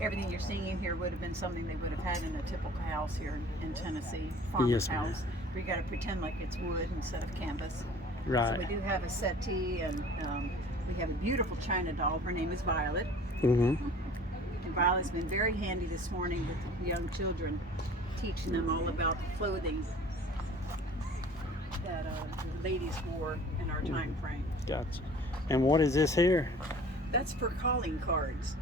Everything you're seeing in here would have been something they would have had in a typical house here in Tennessee, farmer's Yes, ma'am. house. Where you got to pretend like it's wood instead of canvas. Right. So we do have a settee, and we have a beautiful China doll. Her name is Violet. Mm-hmm. And Violet's been very handy this morning with the young children, teaching them all about the clothing that the ladies wore in our time frame. Gotcha. And what is this here? That's for calling cards.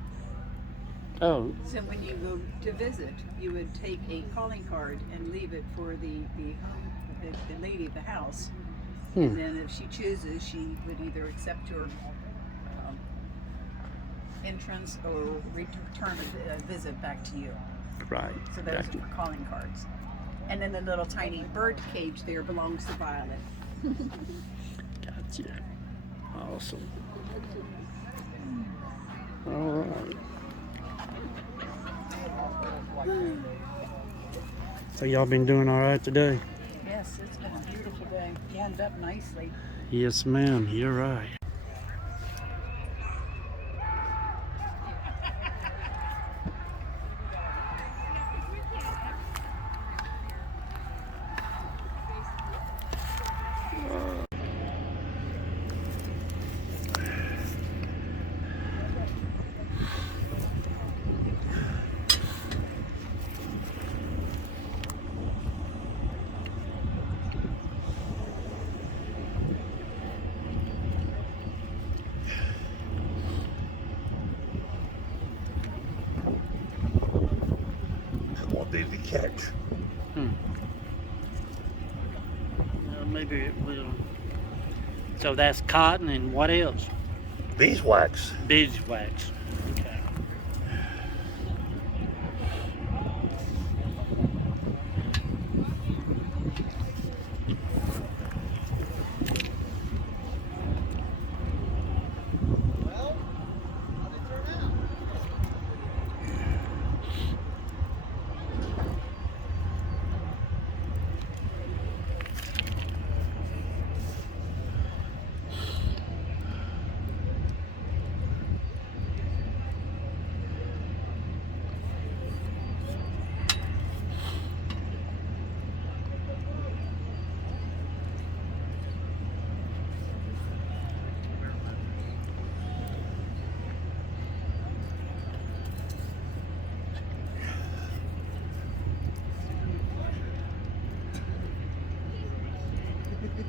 Oh. So when you go to visit, you would take a calling card and leave it for the lady of the house. And then if she chooses, she would either accept your entrance or return a visit back to you. Right. So those are for calling cards. And then the little tiny bird cage there belongs to Violet. Gotcha. Awesome. All right. So y'all been doing all right today? Yes, it's been a beautiful day. You ended up nicely. Yes, ma'am. You're right. What did we catch? Maybe it will. So that's cotton and what else? Beeswax. Beeswax. Okay.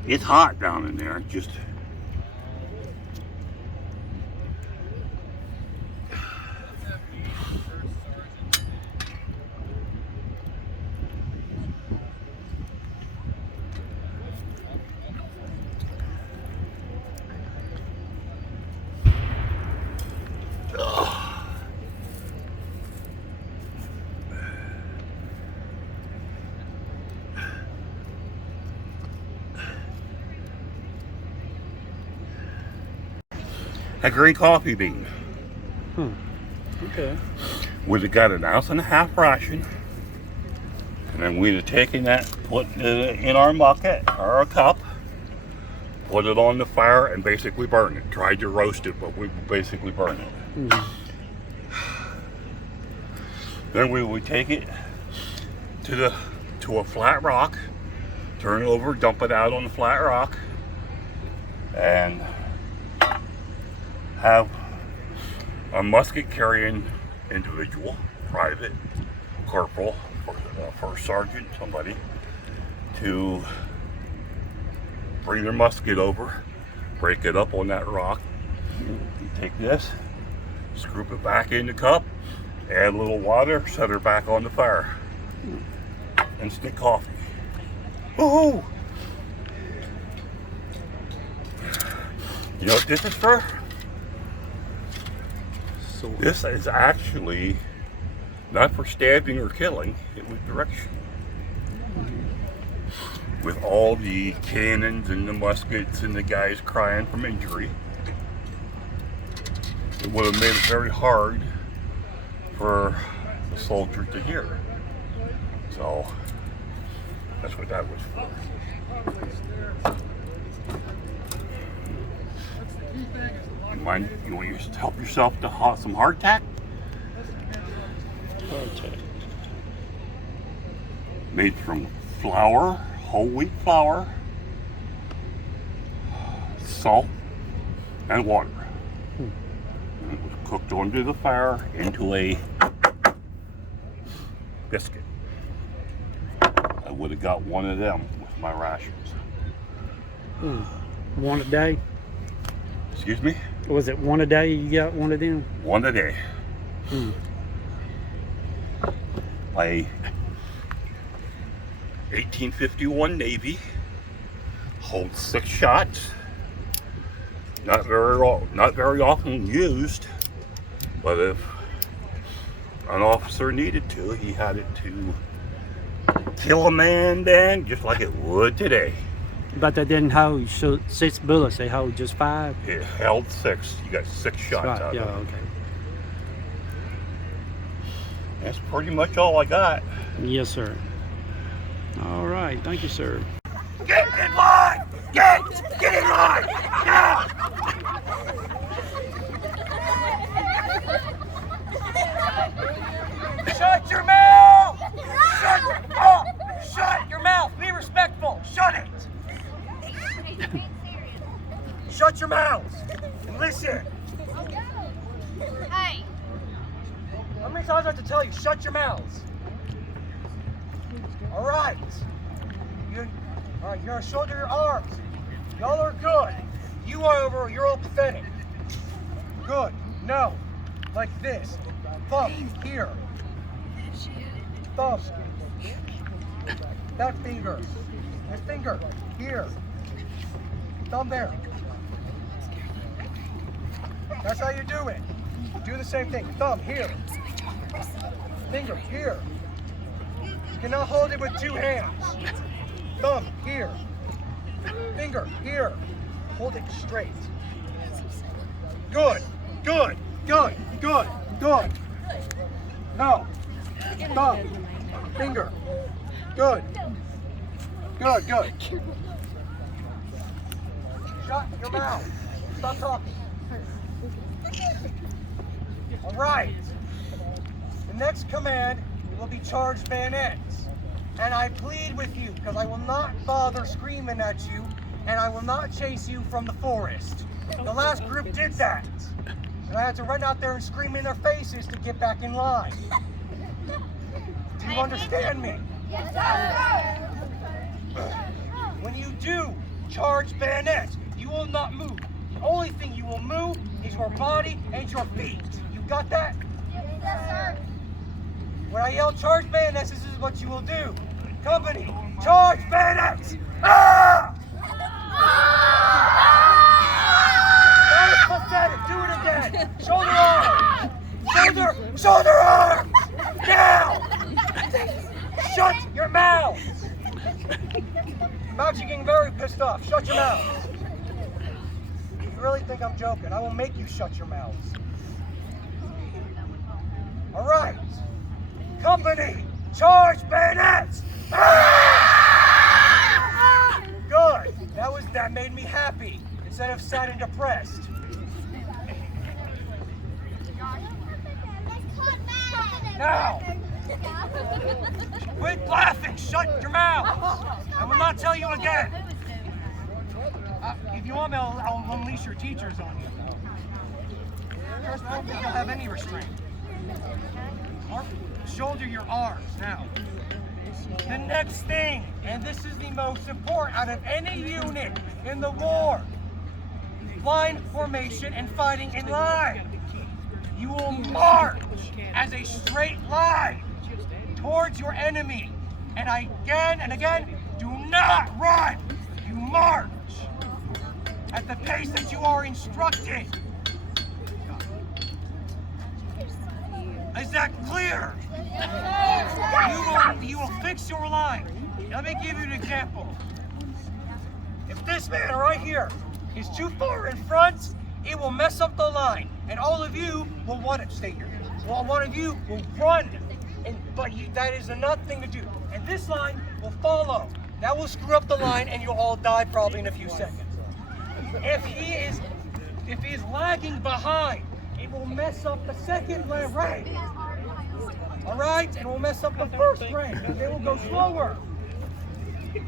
It's hot down in there. Just a green coffee bean. Okay. We'd have got an 1.5 ounce ration, and then we'd have taken that, put it in our bucket or a cup, put it on the fire, and basically burn it. Tried to roast it, but we basically burn it. Then we would take it to a flat rock, turn it over, dump it out on the flat rock, and have a musket carrying individual, private, corporal, first sergeant, somebody, to bring their musket over, break it up on that rock. You take this, scoop it back in the cup, add a little water, set her back on the fire. Instant coffee. Woohoo! You know what this is for? This is actually not for stabbing or killing, it was direction. With all the cannons and the muskets and the guys crying from injury, it would have made it very hard for the soldier to hear. So that's what that was for. You want to help yourself to some hardtack? Hardtack. Made from flour, whole wheat flour, salt, and water. And it was cooked onto the fire into a biscuit. I would have got one of them with my rations. One a day? Excuse me? Was it one a day you got one of them? One a day. By 1851 Navy, holds 6 shots. Not very often used, but if an officer needed to, he had it to kill a man then, just like it would today. But they didn't hold 6 bullets, they hold just 5? It held 6. You got 6 shots out of it. Okay. That's pretty much all I got. Yes, sir. All right, thank you, sir. Get in line! Get in line! Now! Shut your mouth! Shut your mouth! Be respectful! Shut it! Shut your mouths and listen. Hey. How many times do I have to tell you? Shut your mouths. All right. You're gonna shoulder your arms. Y'all are good. You are over. You're all pathetic. Good. No. Like this. Thumb here. Thumb. That finger. This finger here. Thumb there. That's how you do it. Do the same thing. Thumb here. Finger here. You cannot hold it with 2 hands. Thumb here. Finger here. Hold it straight. Good. Good. Good. Good. Good. No. Thumb. Finger. Good. Good. Good. Shut your mouth. Stop talking. All right. The next command will be charge bayonets. And I plead with you, because I will not bother screaming at you, and I will not chase you from the forest. The last group did that. And I had to run out there and scream in their faces to get back in line. Do you understand me? Yes, sir. When you do charge bayonets, you will not move. The only thing you will move is your body and your feet. You got that? Yes, sir. When I yell charge bayonets, this is what you will do. Company, charge bayonets! Ah! That is pathetic. Do it again. Shoulder arms. Shoulder arms. Now. Shut your mouths. I'm actually getting very pissed off. Shut your mouths. You really think I'm joking? I will make you shut your mouths. All right. Company, charge bayonets! Ah! Good. That made me happy instead of sad and depressed. Now, quit laughing. Shut your mouth. I will not tell you again. If you want me, I'll unleash your teachers on you. First, I don't think you'll have any restraint. Shoulder your arms now. The next thing, and this is the most important out of any unit in the war, line formation and fighting in line. You will march as a straight line towards your enemy. And again and again, do not run. You march at the pace that you are instructed. Is that clear? You will fix your line. Let me give you an example. If this man right here is too far in front, it will mess up the line, and all of you will want to stay here. Well, one of you will run, but that is another thing to do. And this line will follow. That will screw up the line, and you'll all die probably in a few seconds. If he is lagging behind, it will mess up the second rank. All right, and will mess up the first rank. And they will go slower. You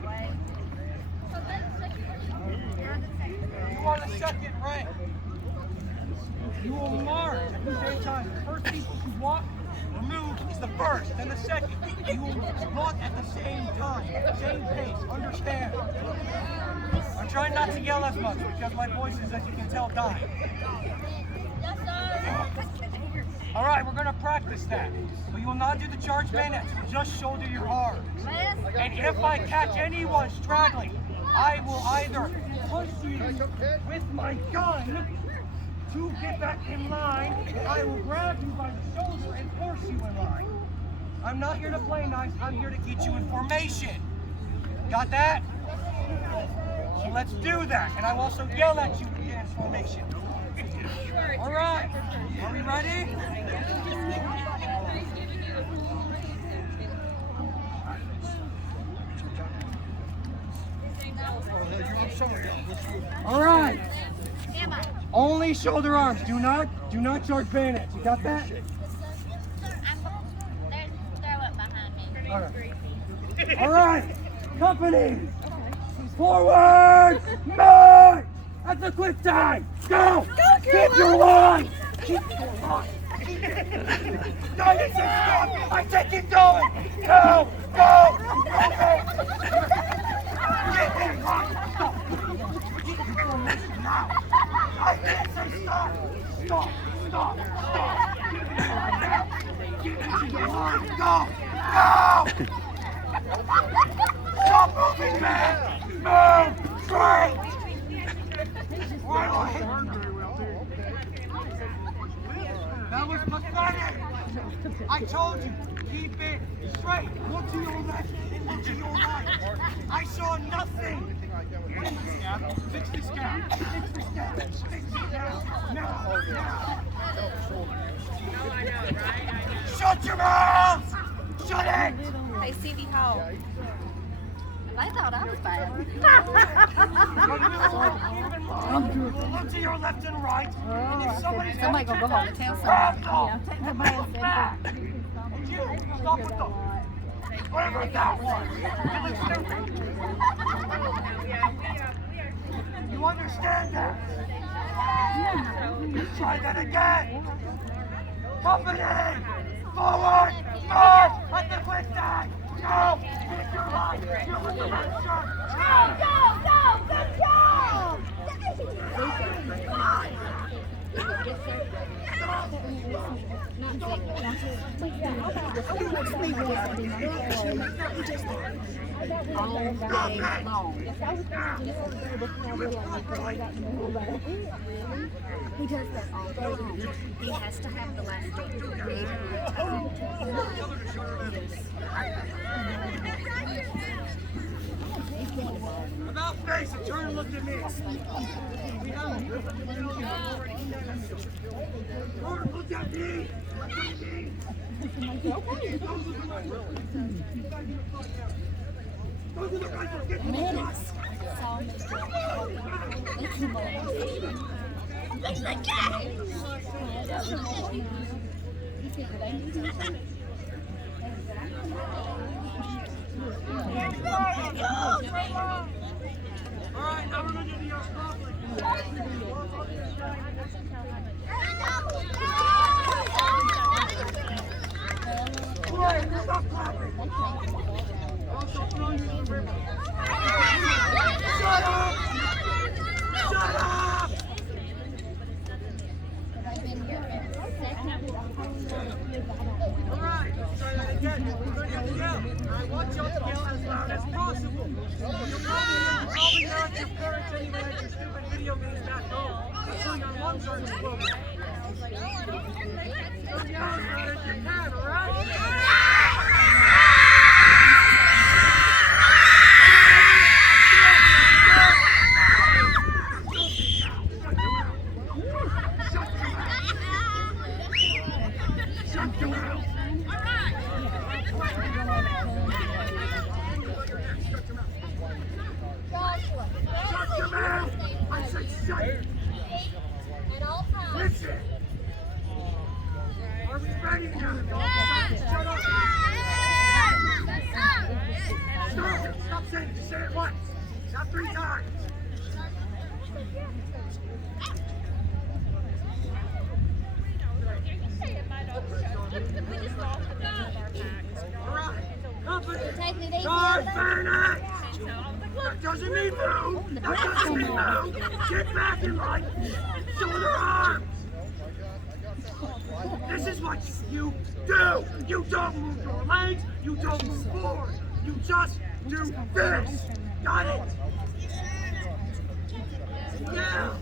are the second rank. You will march at the same time. The first people who walk or move is the first, then the second. You will walk at the same time, same pace. Understand? I'm trying not to yell as much because my voice is, as you can tell, dying. All right, we're going to practice that. But you will not do the charge bayonets. You'll just shoulder your arms. And if I catch anyone straddling, I will either push you with my gun to get back in line, or I will grab you by the shoulder and force you in line. I'm not here to play nice. I'm here to get you in formation. Got that? So let's do that. And I will also yell at you to get in formation. All right. Are we ready? All right. Only shoulder arms. Do not charge bayonets. You got that? All right. All right. Company. Forward. March. That's a quick time. Go. Keep your line. Keep your line. No, you said stop. I said keep going. Go. Go. Get in line. Stop. Now. I can't say stop. Stop. Stop. Stop. Get in line. Go. Go. Stop moving, man. Move. Straight. That was pathetic. I told you, keep it straight. Look to your left and look to your right. I saw nothing. Fix the scab. Fix the scab. Fix the scab. Now. Shut your mouth! Shut it! Hey, CD Hall. They thought I was bad. Look to your left and right. And if somebody's Somebody gonna go home and tell somebody. Yeah, take the back. And you, stop with them. Whatever that was. You understand that? Try that again. Company! Forward! March! Let the quick die! Go! Keep your line! You're with the red shirt! Go! Good job! All day long. He does that all day long. He has to have the last day to create About face and turn and look at me. Look at me. Alright, now we're going to do the conflict. Stop clapping! Also put on your ribbon. Shut up! Shut up! Alright, let's try that again. We're going to yell. I want y'all to yell as loud as possible. You're probably not at your parents anyway at your stupid video games feel your lungs are exploding. Go down as hard as you can, all right? Shut your mouth! I said shut it! At all times. Listen! Are we ready now? Shut up! Stop! Stop saying it! Just say it once! Not 3 times! Alright! Company! Charge bayonet! That doesn't mean move! That doesn't mean move! Get back in line! Shoulder arms! This is what you do! You don't move your legs! You don't move forward! You just do this! Got it? Now!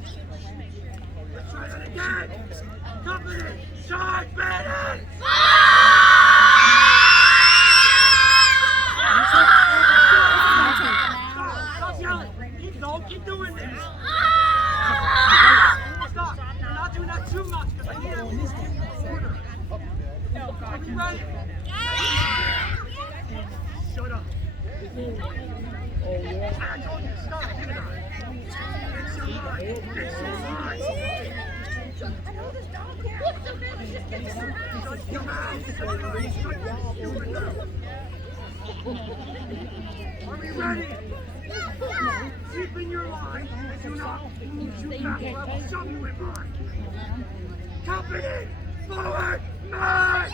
Let's try that again! Company! Charge bayonet! Stop yelling! Don't keep doing this! Stop! You're not doing that too much because I need everything in order. Are we ready? Shut up! Oh yeah. I told you to stop, didn't I? It's your line. It's your line. Shut your mouth. Are we ready? Keep in your line and do not move too fast or I will shove you in mine. Company, forward, march!